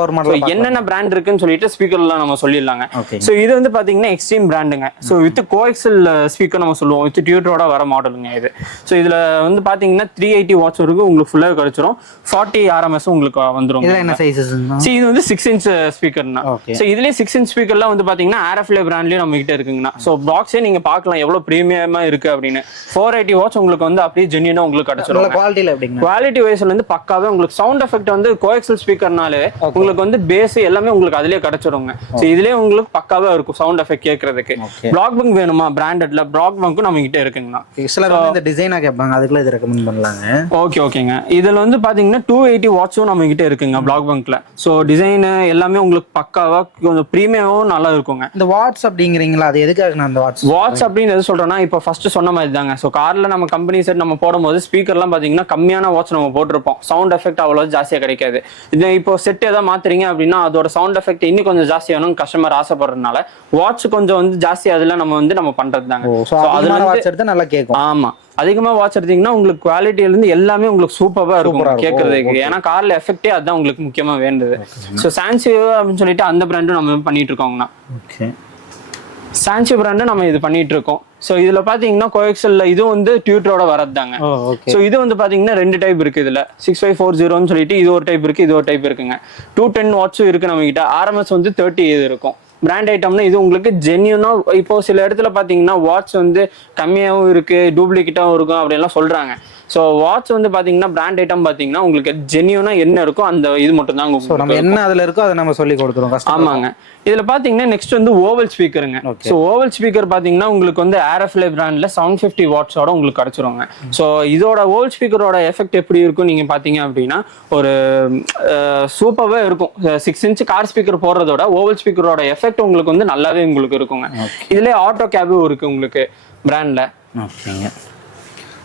என்னென்ன பிராண்ட் இருக்குன்னு சொல்லிட்டு ஸ்பீக்கர்லாம் நம்ம சொல்லிடலாங்க. சோ இது வந்து பாத்தீங்கன்னா எக்ஸ்ட்ரீம் பிராண்டுங்க. சோ வித் கோஎக்சல் ஸ்பீக்கர் நம்ம சொல்லுவோம், வித் டியூட்டரோட வர மாடலுங்க இது. சோ இதுல வந்து பாத்தீங்கன்னா 380 வாட்ஸ் வரைக்கும் உங்களுக்கு ஃபுல்லா கிடைச்சிரும், 40 RMS உங்களுக்கு வந்துரும். இதுல என்ன சைஸஸ்? இது வந்து 6 இன்ச் ஸ்பீக்கர்னா. சோ இதுலயே 6 இன்ச் ஸ்பீக்கர்லாம் வந்து பாத்தீங்கன்னா RFLA பிராண்ட்லயே நம்ம கிட்ட இருக்குங்கண்ணா. சோ பாக்ஸே நீங்க பார்க்கலாம் எவ்வளவு பிரீமியமா இருக்கு அப்படின்னு. 480 வாட்ஸ் உங்களுக்கு வந்து அப்படியே ஜென்யூனா உங்களுக்கு கிடைச்சிரும். குவாலிட்டில எப்படிங்க? குவாலிட்டி வைஸ்ல இருந்து பக்காவே உங்களுக்கு சவுண்ட் எஃபெக்ட் வந்து கோஎக்சல் ஸ்பீக்கர்னாலே உங்களுக்கு வந்து பேஸ் எல்லாமே உங்களுக்கு அதுலயே கிடைச்சிருங்க. சோ இதுலயே உங்களுக்கு பக்காவா இருக்கும் சவுண்ட் எஃபெக்ட் கேட்கறதுக்கு. பிளாக் பங்க் வேணுமா பிராண்டட்ல, பிளாக் பங்க்கும் நம்ம கிட்ட இருக்குங்கண்ணா. சிலர் இந்த டிசைனா கேட்பாங்க, அதுக்குள்ள இது ரெக்கமெண்ட் பண்ணலாங்க. ஓகேங்க. இதுல வந்து பாத்தீங்கன்னா 280 வாட்ஸும் நம்ம கிட்ட இருக்குங்க பிளாக் பங்க்ல. சோ டிசைன் எல்லாமே உங்களுக்கு பக்காவா கொஞ்சம் பிரீமியமும் நல்லா இருக்குங்க. இந்த வாட்ஸ் அப்படிங்கிறீங்களா, அது எதுக்காக நான் அந்த வாட்ஸ் அப்படின்னு எது சொல்றேன்னா, இப்போ ஃபர்ஸ்ட் சொன்ன மாதிரி தாங்க. சோ கார்ல நம்ம கம்பெனி செட் நம்ம போடும்போது ஸ்பீக்கர்லாம் பாத்தீங்கன்னா கம்மியான வாட்ஸ் நம்ம போட்டிருப்போம், சவுண்ட் எஃபெக்ட் அவ்வளவு ஜாஸ்தியா கிடைக்காது. இது இப்போ செட் ஏதாவது மாத்துறீங்க அப்படின்னா அதோட சவுண்ட் எஃபெக்ட் இன்னும் கொஞ்சம் ஜாஸ்தி வேணும் கஸ்டமர் ஆசைப்படுறதுனால வாட்ச் கொஞ்சம் வந்து ஜாஸ்தி அதுல நம்ம பண்றது தாங்க. நல்லா கேட்கும். ஆமா, அதிகமா வாட்ச் எடுத்தீங்கன்னா உங்களுக்கு குவாலிட்டில இருந்து எல்லாமே உங்களுக்கு சூப்பரா இருக்கும் கேட்கறதுக்கு. ஏன்னா கார்ல எஃபெக்டே அதுதான் உங்களுக்கு முக்கியமா வேண்டது. ஸோ சான்சியோ அப்படின்னு சொல்லிட்டு அந்த பிராண்டும் நம்ம பண்ணிட்டு இருக்கோங்கண்ணா. சான்சி பிராண்டு நம்ம இது பண்ணிட்டு இருக்கோம். சோ இதுல பாத்தீங்கன்னா கோஎக்சல்ல இது வந்து டியூட்டரோட வரதுதாங்க. சோ இது வந்து பாத்தீங்கன்னா 2 டைப் இருக்கு இதுல, 6540 சொல்லிட்டு இது ஒரு டைப் இருக்கு, இது ஒரு டைப் இருக்குங்க. 210 வாட்ஸும் இருக்கு நம்ம கிட்ட. RMS வந்து 30 இது இருக்கும். பிராண்ட் ஐட்டம்னா இது உங்களுக்கு ஜென்யூனா. இப்போ சில இடத்துல பாத்தீங்கன்னா வாட்ச் வந்து கம்மியாகவும் இருக்கு, டூப்ளிகேட்டாகவும் இருக்கும் அப்படின்லாம் சொல்றாங்க. ஸோ வாட்ச் வந்து பாத்தீங்கன்னா பிராண்ட் ஐட்டம் பாத்தீங்கன்னா உங்களுக்கு ஜென்யூனா என்ன இருக்கோ அந்த இது மட்டும் தான் நம்ம என்ன அதுல இருக்கோ அதை நம்ம சொல்லி கொடுத்துருவோம். ஆமாங்க. இதுல பாத்தீங்கன்னா நெக்ஸ்ட் வந்து ஓவல் ஸ்பீக்கருங்க. ஸோ ஓவல் ஸ்பீக்கர் பாத்தீங்கன்னா உங்களுக்கு வந்து RFLA பிராண்ட்ல 750 வாட்ஸோட உங்களுக்கு கிடைச்சிருவாங்க. ஸோ இதோட ஓவல் ஸ்பீக்கரோட எஃபெக்ட் எப்படி இருக்கும் நீங்க பாத்தீங்க அப்படின்னா ஒரு சூப்பராகவே இருக்கும். 6 இன்ச் கார் ஸ்பீக்கர் போடுறதோட ஓவல் ஸ்பீக்கரோட எஃபெக்ட் உங்களுக்கு வந்து நல்லாவே உங்களுக்கு இருக்குங்க. இதுலயே ஆட்டோ கேபும் இருக்கு உங்களுக்கு பிராண்ட்ல. ஓகேங்க.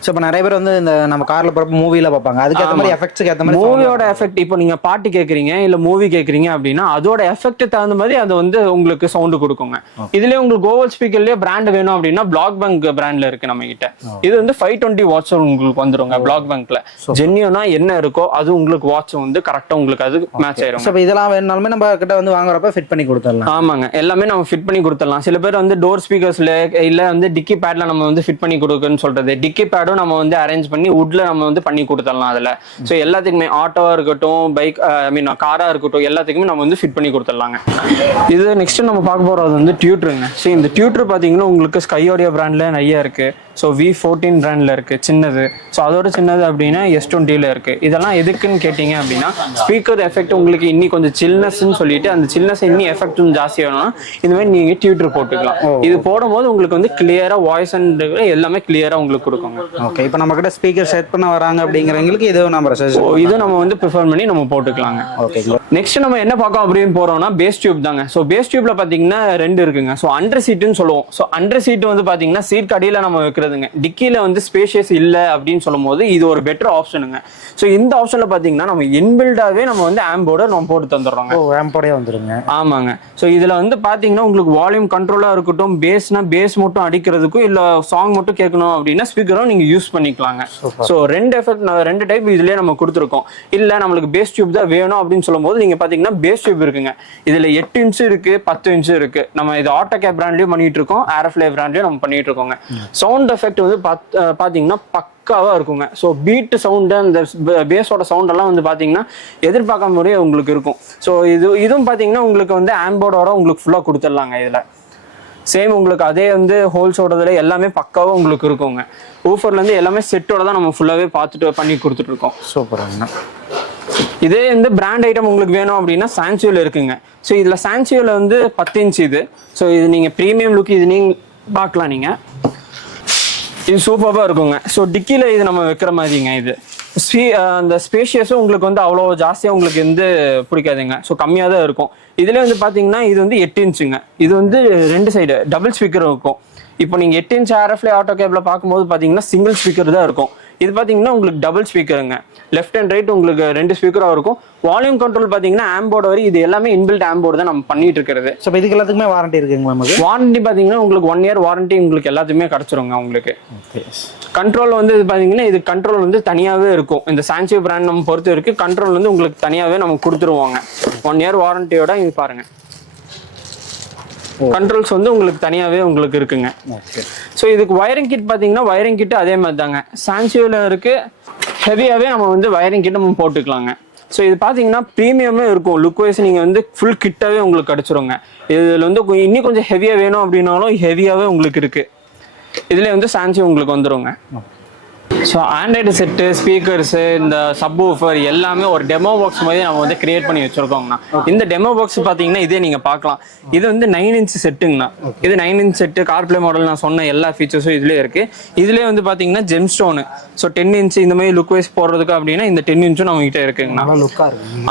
ஸோ இப்போ நிறைய பேர் வந்து இந்த நம்ம கார்ல போகிறப்ப மூவில பார்ப்பாங்க, அதுக்கேற்ற மாதிரி எஃபெக்ட்ஸ்க்கு ஏற்ற மாதிரி மூவியோட எஃபெக்ட். இப்போ நீங்க பாட்டு கேட்குறீங்க இல்ல மூவி கேட்குறீங்க அப்படின்னா அதோட எஃபெக்ட் தகுந்த மாதிரி அது வந்து உங்களுக்கு சவுண்டு கொடுக்குங்க. இதுலயே உங்களுக்கு ஓவல் ஸ்பீக்கர்லயே பிராண்ட் வேணும் அப்படின்னா பிளாக் பங்க் பிராண்ட்ல இருக்கு நம்ம கிட்ட. இது வந்து 520 வாட்ஸ் உங்களுக்கு வந்துருங்க பிளாக் பங்க்ல. ஜென்யூனா என்ன இருக்கோ அது உங்களுக்கு வாட்ச் வந்து கரெக்டா உங்களுக்கு அது மேட்ச் ஆயிரும். இப்போ இதெல்லாம் வேணும்னாலுமே நம்ம கிட்ட வந்து வாங்குறப்ப ஃபிட் பண்ணி கொடுத்துடலாம். ஆமாங்க, எல்லாமே நம்ம ஃபிட் பண்ணி கொடுத்துடலாம். சில பேர் வந்து டோர் ஸ்பீக்கர்ஸ்ல இல்ல வந்து டிக்கி பேட்ல நம்ம வந்து ஃபிட் பண்ணி கொடுக்குன்னு சொல்றது. டிக்கி பேடும் நம்ம வந்து அரேஞ்ச் பண்ணி வுட்ல நம்ம வந்து பண்ணி கொடுத்துடலாம் அதுல. ஸோ எல்லாத்துக்குமே ஆட்டோவா இருக்கட்டும், பைக் ஐ மீன் காரா இருக்கட்டும், எல்லாத்துக்குமே நம்ம வந்து ஃபிட் பண்ணி கொடுத்துடலாங்க. இது நெக்ஸ்ட் நம்ம பார்க்க போறது வந்து டியூட்டருங்க. ஸோ இந்த டியூட்டர் பாத்தீங்கன்னா உங்களுக்கு ஸ்கையோடியா பிராண்ட்ல நிறைய இருக்கு. ஸோ V14 பிராண்ட்ல இருக்கு சின்னது. ஸோ அதோட சின்னது அப்படின்னா S20ல இருக்கு. இதெல்லாம் எதுக்குன்னு கேட்டீங்க அப்படின்னா ஸ்பீக்கர் எஃபெக்ட் உங்களுக்கு இன்னி கொஞ்சம் சில்னஸ்ன்னு சொல்லிட்டு அந்த சில்னஸ் இன்னி எஃபெக்ட் ஜாஸ்தி வேணும்னா இந்த மாதிரி நீங்க டியூட்டர் போட்டுக்கலாம். இது போடும்போது உங்களுக்கு வந்து கிளியரா வாய்ஸ் அண்ட் எல்லாமே கிளியரா உங்களுக்கு கொடுக்குங்க. ஓகே, இப்போ நம்ம கிட்ட ஸ்பீக்கர் செட் பண்ண வராங்க அப்படிங்கிறவங்களுக்கு இதுவும் நம்ம வந்து ப்ரிஃபர் பண்ணி நம்ம போட்டுக்கலாங்க. ஓகே, நெக்ஸ்ட் நம்ம என்ன பார்க்கோம் அப்படின்னு போறோம்னா பேஸ் டியூப் தாங்க. ஸோ பேஸ் டியூப்ல பாத்தீங்கன்னா 2 இருக்குங்க. ஸோ அண்டர் சீட்டுன்னு சொல்லுவோம். ஸோ அண்டர் சீட் வந்து பாத்தீங்கன்னா சீட் அடியில நம்ம வைக்கிறதுங்க. டிக்கில வந்து ஸ்பேஷியஸ் இல்ல அப்படின்னு சொல்லும் போது இது ஒரு பெட்டர் ஆப்ஷனுங்க. ஸோ இந்த ஆப்ஷன்ல பாத்தீங்கன்னா நம்ம இன்பில்டாவே நம்ம வந்து ஆம்போட நம்ம போட்டு தந்துடுறோங்க. ஆம்போடே வந்துருங்க. ஆமாங்க. ஸோ இதுல வந்து பாத்தீங்கன்னா உங்களுக்கு வால்யூம் கண்ட்ரோலா இருக்கட்டும், பேஸ்னா பேஸ் மட்டும் அடிக்கிறதுக்கும் இல்ல சாங் மட்டும் கேட்கணும் அப்படின்னா ஸ்பீக்கரும் நீங்க யூஸ் பண்ணிக்கலாங்க. ஸோ 2 டைப் இதுலயே நம்ம கொடுத்துருக்கோம். இல்ல நம்மளுக்கு பேஸ் டியூப் தான் வேணும் அப்படின்னு சொல்லும் போது நீங்க பாத்தீங்கன்னா பேஸ் டியூப் இருக்குங்க. இதுல 8 இன்ச் இருக்கு, 10 இன்ச் இருக்கு. நம்ம இது ஆட்டோகேப் பிராண்ட்லயும் பண்ணிட்டு இருக்கோம், RFLA பிராண்ட்லயும் நம்ம பண்ணிட்டு இருக்கோங்க. சவுண்ட் எஃபெக்ட் வந்து பாத்தீங்கன்னா பக்காவா இருக்குங்க. ஸோ பீட் சவுண்டு அந்த பேஸோட சவுண்ட் எல்லாம் வந்து பாத்தீங்கன்னா எதிர்பார்க்காம முறையே உங்களுக்கு இருக்கும். ஸோ இதுவும் பாத்தீங்கன்னா உங்களுக்கு வந்து ஆம்போடோட உங்களுக்கு ஃபுல்லா கொடுத்துடலாங்க. இதுல சேம் உங்களுக்கு அதே வந்து ஹோல்ஸோடதுல எல்லாமே பக்காவா உங்களுக்கு இருக்குங்க. ஊஃபர்ல இருந்து எல்லாமே செட்டோட தான் நம்ம ஃபுல்லாவே பார்த்துட்டு பண்ணி கொடுத்துட்டு இருக்கோம். சூப்பராங்க. இதே வந்து பிராண்ட் ஐட்டம் உங்களுக்கு வேணும் அப்படின்னா சான்சியோல இருக்குங்க. ஸோ இதுல சான்சியோல வந்து 10 இன்ச் இது. ஸோ இது நீங்க ப்ரீமியம் லுக் இது நீங்க பார்க்கலாம். நீங்க இது சூப்பராக இருக்குங்க. ஸோ டிக்கியில் இது நம்ம வைக்கிற மாதிரிங்க. இது அந்த ஸ்பேஷியஸும் உங்களுக்கு வந்து அவ்வளோ ஜாஸ்தியாக உங்களுக்கு வந்து பிடிக்காதுங்க. ஸோ கம்மியாக தான் இருக்கும். இதுலேயே வந்து பார்த்தீங்கன்னா இது வந்து 8 இன்ச்சுங்க. இது வந்து 2 சைடு டபுள் ஸ்பீக்கர் இருக்கும். இப்போ நீங்கள் 8 இன்ச் RF ஆட்டோ கேபில் பார்க்கும்போது பார்த்தீங்கன்னா சிங்கிள் ஸ்பீக்கர் தான் இருக்கும். இது பார்த்தீங்கன்னா உங்களுக்கு டபுள் ஸ்பீக்கருங்க. லெஃப்ட் அண்ட் ரைட் உங்களுக்கு 2 ஸ்பீக்கராக இருக்கும். வால்யூம் கண்ட்ரோல் பார்த்தீங்கன்னா ஆம்போர்டு வரை இது எல்லாமே இன்பில்ட் ஆம்போர்டு தான் நம்ம பண்ணிட்டு இருக்கிறது. ஸோ இதுக்கு எல்லாத்துக்குமே வாரண்டி இருக்குங்களா நமக்கு? வாரண்டி பார்த்தீங்கன்னா உங்களுக்கு 1 இயர் வாரண்டி உங்களுக்கு எல்லாத்துக்குமே கிடச்சிருங்க உங்களுக்கு. கண்ட்ரோல் வந்து இது பார்த்தீங்கன்னா இது கண்ட்ரோல் வந்து தனியாகவே இருக்கும். இந்த சான்சியோ பிராண்ட் நம்ம பொறுத்த வரைக்கும் கண்ட்ரோல் வந்து உங்களுக்கு தனியாகவே நம்ம கொடுத்துருவாங்க. 1 இயர் வாரண்டியோட இது பாருங்க. கண்ட்ரோல்ஸ் வந்து உங்களுக்கு தனியாகவே உங்களுக்கு இருக்குங்க. ஸோ இதுக்கு வயரிங் கிட் பார்த்தீங்கன்னா வயரிங் கிட் அதே மாதிரி தாங்க. சான்சியோவில் இருக்கு. ஹெவியாகவே நம்ம வந்து வயரிங் கிட் நம்ம போட்டுக்கலாங்க. ஸோ இது பார்த்தீங்கன்னா ப்ரீமியமே இருக்கும். லுக் வைஸ் நீங்கள் வந்து ஃபுல் கிட்டாகவே உங்களுக்கு கிடச்சிருங்க. இதில் வந்து இன்னும் கொஞ்சம் ஹெவியாக வேணும் அப்படின்னாலும் ஹெவியாகவே உங்களுக்கு இருக்குது. இதில் வந்து சான்சியோ உங்களுக்கு வந்துருங்க. ஸோ ஆண்ட்ராய்டு செட்டு, ஸ்பீக்கர்ஸு, இந்த சப் ஊஃபர் எல்லாமே ஒரு டெமோ பாக்ஸ் மாதிரி நம்ம வந்து கிரியேட் பண்ணி வச்சுருக்கோங்கண்ணா. இந்த டெமோ பாக்ஸ் பார்த்தீங்கன்னா இதே நீங்கள் பார்க்கலாம். இது வந்து 9 இன்ச் செட்டுங்கண்ணா. இது 9 இன்ச் செட்டு கார்ப்ளே மாடல் நான் சொன்ன எல்லா ஃபீச்சர்ஸும் இதுலேயே இருக்குது. இதுலேயே வந்து பார்த்தீங்கன்னா ஜெம் ஸ்டோனு. ஸோ 10 இன்ச் இந்த மாதிரி லுக் வைஸ் போடுறதுக்கு அப்படின்னா இந்த 10 இன்ச்சும் நம்மகிட்ட இருக்குங்கண்ணா.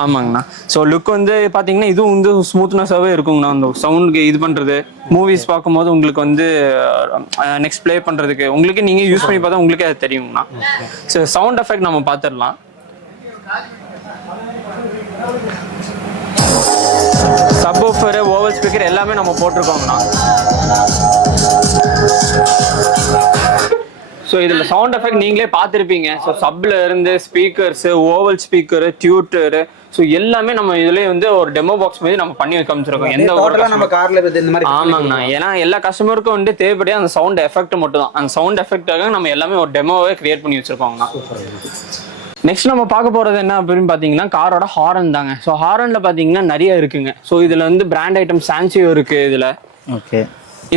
ஆமாங்கண்ணா. ஸோ லுக் வந்து பார்த்தீங்கன்னா இதுவும் வந்து ஸ்மூத்னஸாகவே இருக்குங்கண்ணா. அந்த சவுண்டுக்கு இது பண்ணுறது, மூவிஸ் பார்க்கும்போது உங்களுக்கு வந்து நெக்ஸ்ட் ப்ளே பண்ணுறதுக்கு உங்களுக்கு நீங்கள் யூஸ் பண்ணி பார்த்தா உங்களுக்கே அது தெரியுங்கண்ணா. சரி, சவுண்ட் எஃபெக்ட் நம்ம பார்த்துடலாம். சப்வூஃபர், ஓவல் ஸ்பீக்கர் எல்லாமே நம்ம போட்டிருக்கோம்னா. ஸோ இதில் சவுண்ட் எஃபெக்ட் நீங்களே பார்த்துருப்பீங்க. ஸோ சப்ல இருந்து ஸ்பீக்கர்ஸு, ஓவல் ஸ்பீக்கரு, டியூட்டரு, ஸோ எல்லாமே நம்ம இதுலேயே வந்து ஒரு டெமோ பாக்ஸ் மாதிரி நம்ம பண்ணி காமிச்சிருக்கோம். எந்த நம்ம கார்ல இந்த மாதிரி ஆமாங்கண்ணா. ஏன்னா எல்லா கஸ்டமருக்கும் வந்து தேவைப்படியா அந்த சவுண்ட் எஃபெக்ட் மட்டும் தான். அந்த சவுண்ட் எஃபெக்டாக நம்ம எல்லாமே ஒரு டெமோவே கிரியேட் பண்ணி வச்சிருக்கோங்கண்ணா. நெக்ஸ்ட் நம்ம பார்க்க போகிறது என்ன அப்படின்னு பார்த்தீங்கன்னா காரோட ஹாரன் தாங்க. ஸோ ஹாரனில் பார்த்தீங்கன்னா நிறைய இருக்குங்க. ஸோ இதில் வந்து பிராண்ட் ஐட்டம் சான்சியோ இருக்குது இதில். ஓகே.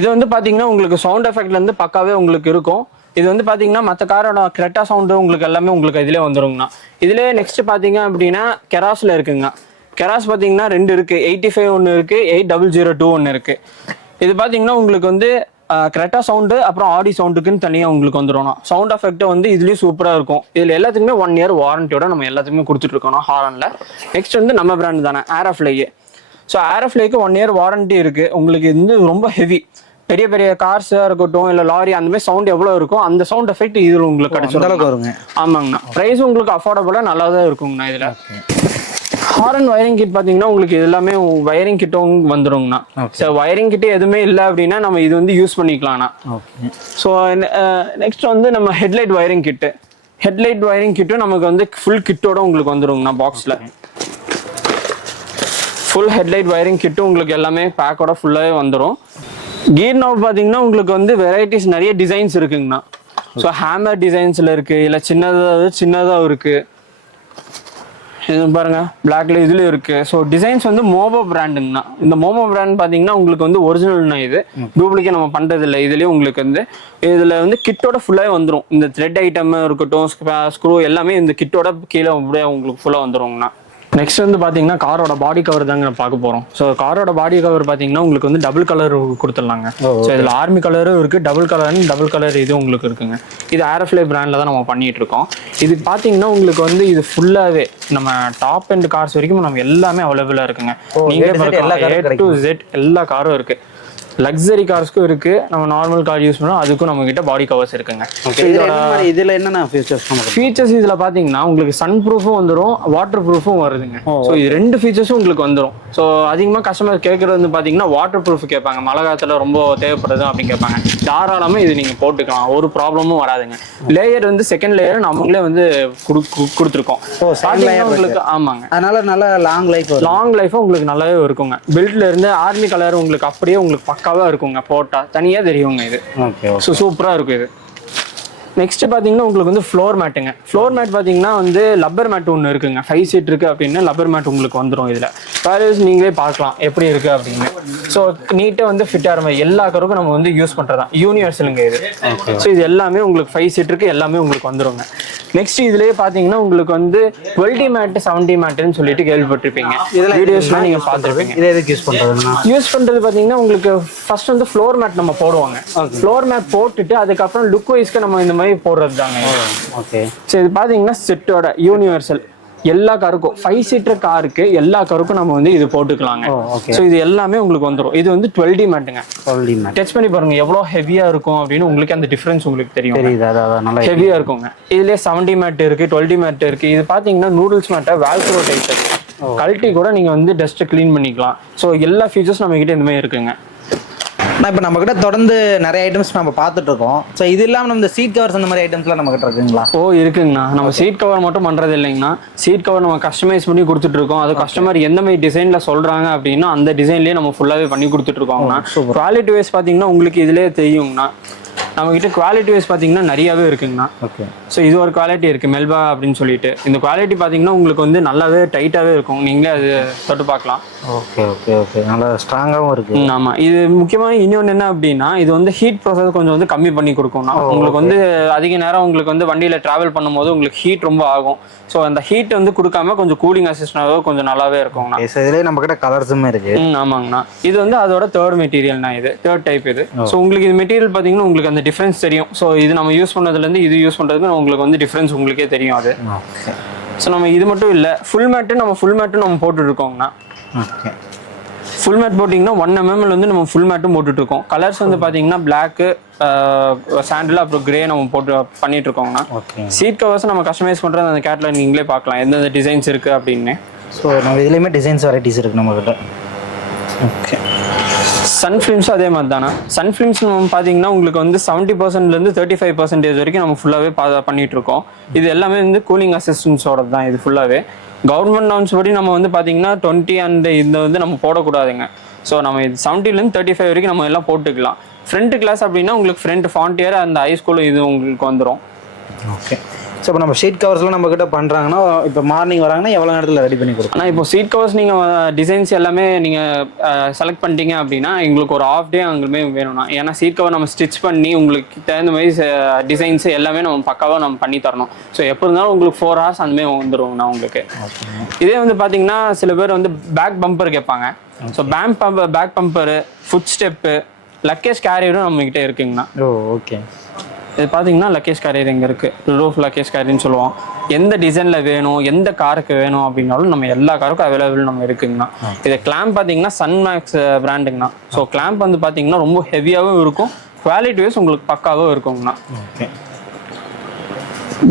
இது வந்து பார்த்தீங்கன்னா உங்களுக்கு சவுண்ட் எஃபெக்ட்லேருந்து பக்காவே உங்களுக்கு இருக்கும். இது வந்து பார்த்தீங்கன்னா மற்ற காரோட கிரெட்டா சவுண்டு உங்களுக்கு எல்லாமே உங்களுக்கு இதிலே வந்துருங்கண்ணா. இதிலே நெக்ஸ்ட் பார்த்தீங்க அப்படின்னா கெராஸில் இருக்குங்க. கெராஸ் பார்த்தீங்கன்னா 2 இருக்குது. 85 ஒன்று இருக்குது, 8002 ஒன்று இருக்குது. இது பார்த்தீங்கன்னா உங்களுக்கு வந்து கிரெட்டா சவுண்டு அப்புறம் ஆடி சவுண்டுக்குன்னு தனியாக உங்களுக்கு வந்துடும். சவுண்ட் எஃபெக்ட் வந்து இதுலேயும் சூப்பராக இருக்கும். இதில் எல்லாத்துக்குமே 1 இயர் வாரண்டியோட நம்ம எல்லாத்துக்குமே கொடுத்துட்ருக்கோம் ஹாரனில். நெக்ஸ்ட் வந்து நம்ம பிராண்ட் தானே RF. So RF 1 year warranty இருக்குது. உங்களுக்கு இது ரொம்ப ஹெவி பெரிய பெரிய கார்ஸாக இருக்கட்டும் இல்லை லாரி அந்த மாதிரி சவுண்ட் எவ்வளோ இருக்கும் அந்த சவுண்ட் எஃபெக்ட் இதில் உங்களுக்கு கிடைச்சிருங்க. ஆமாங்கண்ணா. ப்ரைஸ் உங்களுக்கு அஃபோர்டபுளாக நல்லா தான் இருக்குங்கண்ணா. இதில் ஹாரன் வயரிங் கிட் பார்த்தீங்கன்னா உங்களுக்கு எல்லாமே வயரிங் கிட்டும் வந்துருங்கண்ணா. ஸோ வயரிங் கிட்டே எதுவுமே இல்லை அப்படின்னா நம்ம இது வந்து யூஸ் பண்ணிக்கலாம்ண்ணா. ஸோ நெக்ஸ்ட் வந்து நம்ம ஹெட்லைட் வயரிங் கிட்டு. ஹெட்லைட் வயரிங் கிட்டும் நமக்கு வந்து ஃபுல் கிட்டோட உங்களுக்கு வந்துருங்கண்ணா. பாக்ஸில் ஃபுல் ஹெட்லைட் வயரிங் கிட்டும் உங்களுக்கு எல்லாமே பேக்கோட ஃபுல்லாகவே வந்துடும். கீர் நாப் பார்த்தீங்கன்னா உங்களுக்கு வந்து வெரைட்டிஸ் நிறைய டிசைன்ஸ் இருக்குங்கண்ணா. ஸோ ஹேமர் டிசைன்ஸில் இருக்குது, இல்லை சின்னதாக இருக்குது. இது பாருங்க பிளாக்ல இதுலேயும் இருக்குது. ஸோ டிசைன்ஸ் வந்து மோமோ பிராண்டுங்கண்ணா. இந்த மோமோ பிராண்ட் பார்த்தீங்கன்னா உங்களுக்கு வந்து ஒரிஜினல்னா இது டூப்ளிகேட் நம்ம பண்ணுறது இல்லை. இதுலேயும் உங்களுக்கு வந்து இதில் வந்து கிட்டோட ஃபுல்லாகவே வந்துடும். இந்த த்ரெட் ஐட்டம் இருக்கட்டும், ஸ்க்ரூ எல்லாமே இந்த கிட்டோட கீழே அப்படியே உங்களுக்கு ஃபுல்லாக வந்துடுங்கண்ணா. நெக்ஸ்ட் வந்து பார்த்தீங்கன்னா காரோட பாடி கவர் தாங்க பார்க்க போகிறோம். ஸோ காரோட பாடி கவர் பார்த்தீங்கன்னா உங்களுக்கு வந்து டபுள் கலர் கொடுத்துடலாங்க. ஸோ இதில் ஆர்மி கலரும் இருக்குது, டபுள் கலர் இது உங்களுக்கு இருக்குங்க. இது RF பிராண்டில் தான் நம்ம பண்ணிட்டு இருக்கோம். இது பார்த்தீங்கன்னா உங்களுக்கு வந்து இது ஃபுல்லாகவே நம்ம டாப் அண்ட் கார்ஸ் வரைக்கும் நம்ம எல்லாமே அவைலபிளாக இருக்குங்க. நீங்களே A to Z எல்லா காரும் இருக்குது. லக்ஸரி கார்ஸ்க்கும் இருக்கு. நம்ம நார்மல் கார் யூஸ் பண்ணோம் அதுக்கும் நம்ம கிட்ட பாடி கவர்ஸ் இருக்குங்க. இதுல என்னென்ன ஃபீச்சர்ஸ் இதுல பாத்தீங்கன்னா உங்களுக்கு சன் ப்ரூஃபும் வந்துடும், வாட்டர் ப்ரூஃபும் வருதுங்க. ஸோ இது 2 ஃபீச்சர்ஸும் உங்களுக்கு வந்துடும். ஸோ அதிகமாக கஸ்டமர் கேட்கறது வந்து பாத்தீங்கன்னா வாட்டர் ப்ரூஃப் கேட்பாங்க. மழை காலத்துல ரொம்ப தேவைப்படுது அப்படின்னு கேட்பாங்க. தாராளமா இது நீங்க போட்டுக்கலாம், ஒரு ப்ராப்ளமும் வராதுங்க. லேயர் வந்து செகண்ட் லேயர் நம்மளே வந்து கொடுத்துருக்கோம் உங்களுக்கு. ஆமாங்க. அதனால நல்ல லாங் லைஃப் உங்களுக்கு நல்லாவே இருக்குங்க. பில்ட்ல இருந்து ஆர்மி கலர் உங்களுக்கு அப்படியே உங்களுக்கு பக்காவா இருக்குங்க. போட்டா தனியா தெரியுங்க இது. சூப்பரா இருக்கும் இது. நெக்ஸ்ட் பாத்தீங்கன்னா உங்களுக்கு வந்து ஃப்ளோர் மேட்டுங்க. ஃப்ளோர் மேட் பாத்தீங்கன்னா வந்து லப்பர் மேட் ஒன்று இருக்குங்க. 5 சீட் இருக்கு அப்படின்னா லப்பர் மேட் உங்களுக்கு வந்துடும். இதுல வேல்யூஸ் நீங்களே பார்க்கலாம் எப்படி இருக்கு அப்படின்னு. ஸோ நீட்டா வந்து ஃபிட் ஆகிற மாதிரி எல்லா காருக்கும் நம்ம வந்து யூஸ் பண்றதா யூனிவர்சலுங்க இது. ஸோ இது எல்லாமே உங்களுக்கு 5 சீட் இருக்கு, எல்லாமே உங்களுக்கு வந்துருங்க. நெக்ஸ்ட் இதுலயே பாத்தீங்கன்னா உங்களுக்கு வந்து 20 மேட் 70 மேட்னு சொல்லிட்டு கேள்விப்பட்டிருப்பீங்க, வீடியோஸ்ல நீங்க பாத்துருப்பீங்க. இதை எதுக்கு யூஸ் பண்றதுன்னா யூஸ் பண்றது பாத்தீங்கன்னா உங்களுக்கு ஃபர்ஸ்ட் வந்து ஃப்ளோர் மேட் நம்ம போடுவாங்க. ஃப்ளோர் மேட் போட்டுட்டு அதுக்கப்புறம் லுக் வைஸ்க்கு நம்ம இந்த மாதிரி போடுறது தாங்க. ஓகே. சரி, இது பாத்தீங்கன்னா செட்டோட யூனிவர்சல் எல்லா காருக்கும் 5 சீட்டர் காருக்கு எல்லா காருக்கும் நம்ம வந்து இது போட்டுக்கலாங்க. ஸோ இது எல்லாமே உங்களுக்கு வந்துடும். இது வந்து 12D மேட்டுங்க. 12D மேட் டச் பண்ணி பாருங்க எவ்வளோ ஹெவியா இருக்கும் அப்படின்னு உங்களுக்கு அந்த டிஃபரன்ஸ் உங்களுக்கு தெரியும். நல்லா ஹெவியா இருக்குங்க. இதுலயே 70 மேட் இருக்கு, 12D மேட் இருக்கு. இது பாத்தீங்கன்னா நூடுல்ஸ் மேட்டை வேல்க்ரோ டைப் கழட்டி கூட நீங்க வந்து டஸ்ட் கிளீன் பண்ணிக்கலாம். ஸோ எல்லா ஃபீச்சர்ஸ் நம்ம கிட்ட இந்த மாதிரி இருக்குங்க. நான் இப்போ நம்ம கிட்ட தொடர்ந்து நிறைய ஐட்டம்ஸ் நம்ம பார்த்துட்டு இருக்கோம். ஸோ இது இல்லாமல் நம்ம இந்த சீட் கவர்ஸ் அந்த மாதிரி ஐட்டம்ஸ்லாம் நம்ம கிட்ட இருக்குங்களா? இருக்குங்கண்ணா. நம்ம சீட் கவர் மட்டும் பண்றது இல்லைங்கண்ணா, சீட் கவர் நம்ம கஸ்டமைஸ் பண்ணி கொடுத்துட்டு இருக்கோம். அது கஸ்டமர் எந்த மாதிரி டிசைன்ல சொல்றாங்க அப்படின்னா அந்த டிசைன்லயே நம்ம ஃபுல்லாவே பண்ணி கொடுத்துட்டு இருக்கோங்கண்ணா. குவாலிட்டி வைஸ் பாத்தீங்கன்னா உங்களுக்கு இதுலயே தெரியுங்கண்ணா. நம்ம கிட்ட குவாலிட்டி வைஸ் பாத்தீங்கன்னா நிறையவே இருக்குங்கண்ணா. ஓகே. ஸோ இது ஒரு குவாலிட்டி இருக்கு மெல்பா அப்படின்னு சொல்லிட்டு. இந்த குவாலிட்டி பாத்தீங்கன்னா உங்களுக்கு வந்து நல்லாவே டைட்டாவே இருக்கும். நீங்களே அது தொட்டு பார்க்கலாம். Okay okay okay. நல்லா ஸ்ட்ராங்காகவும் இருக்கு. ஆமா. இது முக்கியமாக இன்னொன்று என்ன அப்படின்னா இது வந்து ஹீட் ப்ராசஸ் கொஞ்சம் வந்து கம்மி பண்ணி கொடுக்கும்னா உங்களுக்கு வந்து அதிக நேரம் உங்களுக்கு வந்து வண்டியில டிராவல் பண்ணும்போது உங்களுக்கு ஹீட் ரொம்ப ஆகும். ஸோ அந்த ஹீட் வந்து கொடுக்காம கொஞ்சம் கூலிங் அசிஸ்டனாக கொஞ்சம் நல்லாவே இருக்கும்ண்ணா. இதுலேயே நம்ம கிட்ட கலர்ஸுமே இருக்கு. ஆமாங்கண்ணா. இது வந்து அதோட தேர்ட் மெட்டீரியல்னா, இது தேர்ட் டைப். இது ஸோ உங்களுக்கு இது மெட்டீரியல் பார்த்தீங்கன்னா உங்களுக்கு அந்த டிஃபரன்ஸ் தெரியும். ஸோ இது நம்ம யூஸ் பண்ணதுலேருந்து இது யூஸ் பண்ணுறதுக்கு உங்களுக்கு வந்து டிஃபரன்ஸ் உங்களுக்கே தெரியும் அது. ஸோ நம்ம இது மட்டும் இல்லை, ஃபுல் மேட்டு நம்ம போட்டுட்டு இருக்கோங்கண்ணா. ஓகே. ஃபுல் மேட் போட்டிங்கன்னா 1 mm வந்து நம்ம ஃபுல் மேட்டும் போட்டுட்டு இருக்கோம். கலர்ஸ் வந்து பார்த்தீங்கன்னா பிளாக்கு, சாண்டில், அப்புறம் கிரே நம்ம போட்டு பண்ணிட்டு இருக்கோங்கண்ணா. சீட் கவர்ஸ் நம்ம கஸ்டமைஸ் பண்ணுறது அந்த கேட்லாக் நீங்களே பார்க்கலாம் எந்தெந்த டிசைன்ஸ் இருக்கு அப்படின்னு. ஸோ நம்ம இதுலேயுமே டிசைன்ஸ் வெரைட்டிஸ் இருக்கு நம்ம கிட்ட. ஓகே. சன் ஃபிலிம்ஸும் அதே மாதிரி தானே. சன் ஃபிலிம்ஸ் நம்ம பார்த்தீங்கன்னா உங்களுக்கு வந்து 70%லேருந்து 35% வரைக்கும் நம்ம ஃபுல்லாகவே பண்ணிட்டு இருக்கோம். இது எல்லாமே வந்து கூலிங் அசிஸ்டன்ஸோட தான். இது ஃபுல்லாகவே கவர்மெண்ட் நார்ம்ஸ் படி நம்ம வந்து பார்த்தீங்கன்னா 20 அண்ட் இந்த வந்து நம்ம போடக்கூடாதுங்க. ஸோ நம்ம இது 70லேருந்து 35 வரைக்கும் நம்ம எல்லாம் போட்டுக்கலாம். ஃப்ரண்ட் கிளாஸ் அப்படின்னா உங்களுக்கு ஃப்ரண்ட் ஃபாண்டியர் அந்த ஐஸ்கூலும் இது உங்களுக்கு வந்துடும். ஓகே. ஸோ இப்போ நம்ம சீட் கவர்ஸ்லாம் நம்ம கிட்ட பண்ணுறாங்கன்னா இப்போ மார்னிங் வராங்கன்னா எவ்வளோ நேரத்தில் ரெடி பண்ணி கொடுக்கும்? ஆனால் இப்போ சீட் கவர்ஸ் நீங்கள் டிசைன்ஸ் எல்லாமே நீங்கள் செலக்ட் பண்ணிட்டீங்க அப்படின்னா எங்களுக்கு ஒரு ஆஃப் டே அங்குமே வேணும்னா. ஏன்னா சீட் கவர் நம்ம ஸ்டிச் பண்ணி உங்களுக்கு தகுந்த மாதிரி டிசைன்ஸ் எல்லாமே நம்ம பக்காவாக நம்ம பண்ணி தரணும். ஸோ எப்போ இருந்தாலும் உங்களுக்கு 4 hours அந்தமாதிரி வந்துடுவோங்கண்ணா உங்களுக்கு. இதே வந்து பார்த்தீங்கன்னா சில பேர் வந்து பேக் பம்பர் கேட்பாங்க. So back bumper, foot step, luggage கேரியரும் நம்மகிட்ட இருக்குங்கண்ணா. ஓகே. இது பார்த்தீங்கன்னா லக்கேஜ் கேரியர் இங்கே இருக்குது. ரூஃப் லக்கேஜ் கேரியர்னு சொல்லுவோம். எந்த டிசைனில் வேணும், எந்த காருக்கு வேணும் அப்படின்னாலும் நம்ம எல்லா காருக்கும் அவைலபிள் நம்ம இருக்குங்கண்ணா. இது கிளாம்ப் பார்த்தீங்கன்னா சன்மேக்ஸ் பிராண்டுங்கண்ணா. ஸோ கிளாம்ப் வந்து பார்த்தீங்கன்னா ரொம்ப ஹெவியாகவும் இருக்கும், குவாலிட்டி வைஸ் உங்களுக்கு பக்காவும் இருக்குங்கண்ணா. ஓகே.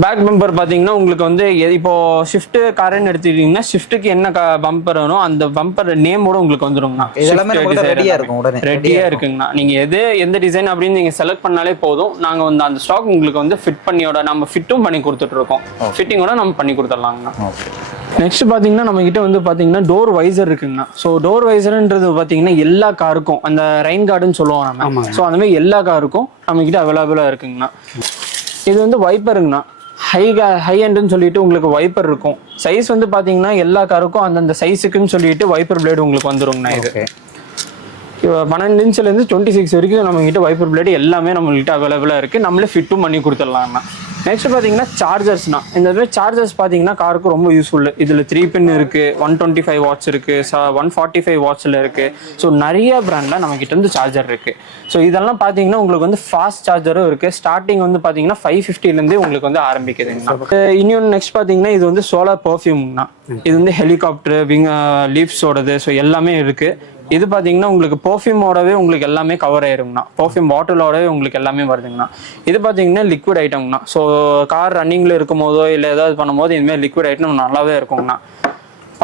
பேக் பம்பர் பார்த்தீங்கன்னா உங்களுக்கு வந்து இப்போ ஷிஃப்ட் காரன்னு எடுத்துக்கிட்டீங்கன்னா ஷிஃப்ட்டுக்கு என்ன பம்பர் வேணும் அந்த பம்பர் நேமோட உங்களுக்கு வந்துருங்கண்ணா. ரெடியா இருக்குங்கண்ணா. நீங்க எந்த டிசைன் அப்படின்னு நீங்க செலக்ட் பண்ணாலே போதும். நாங்க வந்து அந்த ஸ்டாக் உங்களுக்கு வந்து ஃபிட் பண்ணியோட நம்ம ஃபிட்டும் பண்ணி கொடுத்துட்டு இருக்கோம். ஃபிட்டிங்கோட நம்ம பண்ணி கொடுத்துடலாங்கண்ணா. நெக்ஸ்ட் பாத்தீங்கன்னா நம்ம கிட்ட வந்து பாத்தீங்கன்னா டோர் வைசர் இருக்குங்கண்ணா. ஸோ டோர் வைசர்ன்றது பாத்தீங்கன்னா எல்லா காருக்கும் அந்த ரெயின் கார்டுன்னு சொல்லுவோம் நம்ம. ஸோ அந்த மாதிரி எல்லா காருக்கும் நம்ம கிட்ட அவைலபிளா இருக்குங்கண்ணா. இது வந்து வைப்பருங்கண்ணா. ஹை எண்டுன்னு சொல்லிட்டு உங்களுக்கு வைப்பர் இருக்கும். சைஸ் வந்து பாத்தீங்கன்னா எல்லா காருக்கும் அந்தந்த சைஸுக்குன்னு சொல்லிட்டு வைப்பர் பிளேடு உங்களுக்கு வந்துருங்கண்ணா. இது 12 inchலேருந்து 26 வரைக்கும் நம்ம கிட்ட வைப்பர் பிளேடு எல்லாமே நம்மகிட்ட அவைலபிளா இருக்கு. நம்மளே ஃபிட்டும் பண்ணி கொடுத்துடலாம்ண்ணா. நெக்ஸ்ட் பாத்தீங்கன்னா சார்ஜர்ஸ்னா இந்த மாதிரி சார்ஜர்ஸ் பாத்தீங்கன்னா காருக்கு ரொம்ப யூஸ்ஃபுல். இதுல 3 pin இருக்கு, 125 watts இருக்கு, 145 wattsல இருக்கு. ஸோ நிறைய பிராண்ட்ல நம்ம கிட்ட வந்து சார்ஜர் இருக்கு. ஸோ இதெல்லாம் பாத்தீங்கன்னா உங்களுக்கு வந்து ஃபாஸ்ட் சார்ஜரும் இருக்கு. ஸ்டார்டிங் வந்து பாத்தீங்கன்னா 550லேருந்தே உங்களுக்கு வந்து ஆரம்பிக்குதுங்கண்ணா. இன்னொன்று நெக்ஸ்ட் பாத்தீங்கன்னா இது வந்து சோலார் பர்ஃபியூம்னா. இது வந்து ஹெலிகாப்டர் விங் லீவ்ஸோடது. ஸோ எல்லாமே இருக்கு. இது பாத்தீங்கன்னா உங்களுக்கு பர்ஃபியூமோடவே உங்களுக்கு எல்லாமே கவர் ஆயிருங்கண்ணா. பர்ஃபியூம் பாட்டிலோடவே உங்களுக்கு எல்லாமே வருதுங்கண்ணா. இது பாத்தீங்கன்னா லிக்விட் ஐட்டம்னா. ஸோ கார் ரன்னிங்ல இருக்கும் போதோ இல்லை ஏதாவது பண்ணும்போது இதுமாதிரி லிக்விட் ஐட்டம் நல்லாவே இருக்குங்கண்ணா.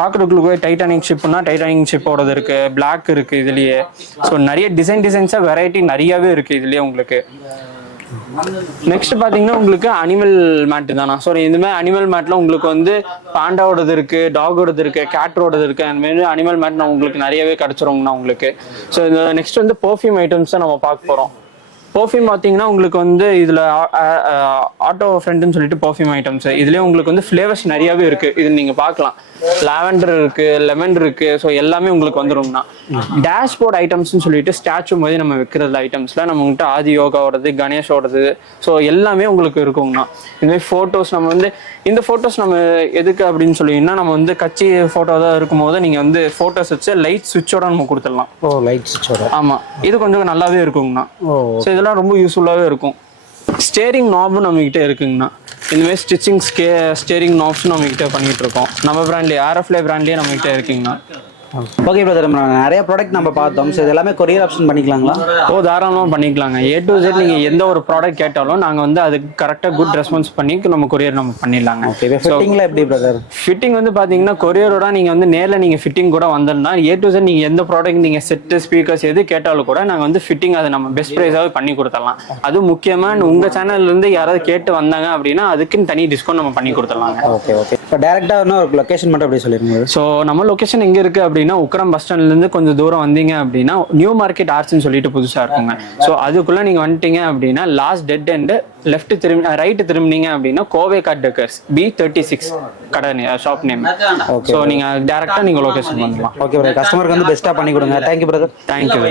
பார்க்குறதுக்கு டைட்டானிக் ஷிப்னா டைட்டானிக் ஷிப்போடது இருக்கு, பிளாக் இருக்கு இதுலயே. ஸோ நிறைய டிசைன்ஸா வெரைட்டி நிறையவே இருக்கு இதுலயே உங்களுக்கு. நெக்ஸ்ட் பாத்தீங்கன்னா உங்களுக்கு அனிமல் மேட் தானா. ஸோ இந்த மாதிரி அனிமல் மேட்ல உங்களுக்கு வந்து பாண்டாவோடது இருக்கு, டாகோடது இருக்கு, கேட்டோடது இருக்கு. அந்த மாதிரி அனிமல் மேட் உங்களுக்கு நிறையவே கிடைச்சிருங்கண்ணா உங்களுக்கு. ஸோ இந்த நெக்ஸ்ட் வந்து பர்ஃபியூம் ஐட்டம்ஸ் நம்ம பார்க்க போறோம். பர்ஃப்யூம் பார்த்தீங்கன்னா உங்களுக்கு வந்து இதில் ஆட்டோ ஃப்ரெண்டுன்னு சொல்லிட்டு பர்ஃப்யூம் ஐட்டம்ஸ் இதுலேயே உங்களுக்கு வந்து ஃப்ளேவர்ஸ் நிறையாவே இருக்குது. இது நீங்கள் பார்க்கலாம், லாவெண்டர் இருக்குது, லெமன் இருக்குது. ஸோ எல்லாமே உங்களுக்கு வந்துரும்னா. டேஷ்போர்ட் ஐட்டம்ஸ்னு சொல்லிட்டு ஸ்டாச்சு மாதிரி நம்ம வைக்கிறது ஐட்டம்ஸில் நம்மகிட்ட ஆதி யோகாவோடது, கணேஷோடது, ஸோ எல்லாமே உங்களுக்கு இருக்குங்கண்ணா. இதுமாதிரி ஃபோட்டோஸ் நம்ம வந்து இந்த ஃபோட்டோஸ் நம்ம எதுக்கு அப்படின்னு சொல்லிங்கன்னா நம்ம வந்து கட்சி ஃபோட்டோ தான் இருக்கும்போது நீங்கள் வந்து ஃபோட்டோஸ் வச்சு லைட் சுவிட்சோட நம்ம கொடுத்துடலாம். ஓ, லைட் சுவிட்சோட. ஆமாம், இது கொஞ்சம் நல்லாவே இருக்குங்கண்ணா. ஸோ இதெல்லாம் ரொம்ப யூஸ்ஃபுல்லாகவே இருக்கும். ஸ்டேரிங் நாபும் நம்மகிட்ட இருக்குங்கண்ணா. இந்தமாதிரி ஸ்டிச்சிங் ஸ்டேரிங் நாப்ஸும் நம்மகிட்ட பண்ணிட்டு இருக்கோம். நம்ம பிராண்ட்லேயே ஆர்எஃப்லே பிராண்ட்லேயே நம்மகிட்ட இருக்குங்கண்ணா. ஓகே பிரதர், நிறைய ப்ராடக்ட் நம்ம பார்த்தோம். ஸோ இது எல்லாமே கொரியர் ஆப்ஷன் பண்ணிக்கலாங்களா? ஓ, தாராளமாக பண்ணிக்கலாங்க. A to Z நீங்கள் எந்த ஒரு ப்ராடக்ட் கேட்டாலும் நாங்கள் வந்து அதுக்கு கரெக்டாக குட் ரெஸ்பான்ஸ் பண்ணி நம்ம கொரியர் நம்ம பண்ணிடலாங்க. ஓகே, ஃபிட்டிங்ல எப்படி பிரதர்? ஃபிட்டிங் வந்து பார்த்தீங்கன்னா கொரியரோட நீங்கள் வந்து நேரில் நீங்கள் ஃபிட்டிங் கூட வந்தோம்னா A to Z நீங்கள் எந்த ப்ராடக்ட் நீங்கள் செட்டு ஸ்பீக்கர்ஸ் எது கேட்டாலும் கூட நாங்கள் வந்து ஃபிட்டிங் அதை நம்ம பெஸ்ட் ப்ரைஸாகவே பண்ணி கொடுத்துடலாம். அதுவும் முக்கியமாக உங்கள் சேனல்லேருந்து யாராவது கேட்டு வந்தாங்க அப்படின்னா அதுக்குன்னு தனி டிஸ்கவுண்ட் நம்ம பண்ணி கொடுத்துடலாங்க. Okay okay. இப்போ டேரெக்டாக ஒரு லொக்கேஷன் மட்டும் அப்படி சொல்லிடுங்க. ஸோ நம்ம லொக்கேஷன் எங்கே இருக்குது அப்படின்னா உக்கரம் பஸ் ஸ்டாண்ட்லேருந்து கொஞ்சம் தூரம் வந்தீங்க அப்படின்னா நியூ மார்க்கெட் ஆர்ட்ஸ்னு சொல்லிட்டு புதுசாக இருக்குங்க. ஸோ அதுக்குள்ளே நீங்கள் வந்துட்டீங்க அப்படின்னா லாஸ்ட் டெட் எண்டு லெஃப்ட் திரும்பி ரைட்டு திரும்பினீங்க அப்படின்னா கோவை கார்ட் டெக்கர்ஸ் B36 கடை ஷாப் நேம். ஸோ நீங்கள் டேரெக்டாக நீங்கள் லொக்கேஷன் பண்ணலாம். ஓகே பிரதர், கஸ்டமருக்கு வந்து பெஸ்ட்டாக பண்ணி கொடுங்க. Thank you brother. தேங்க்யூ.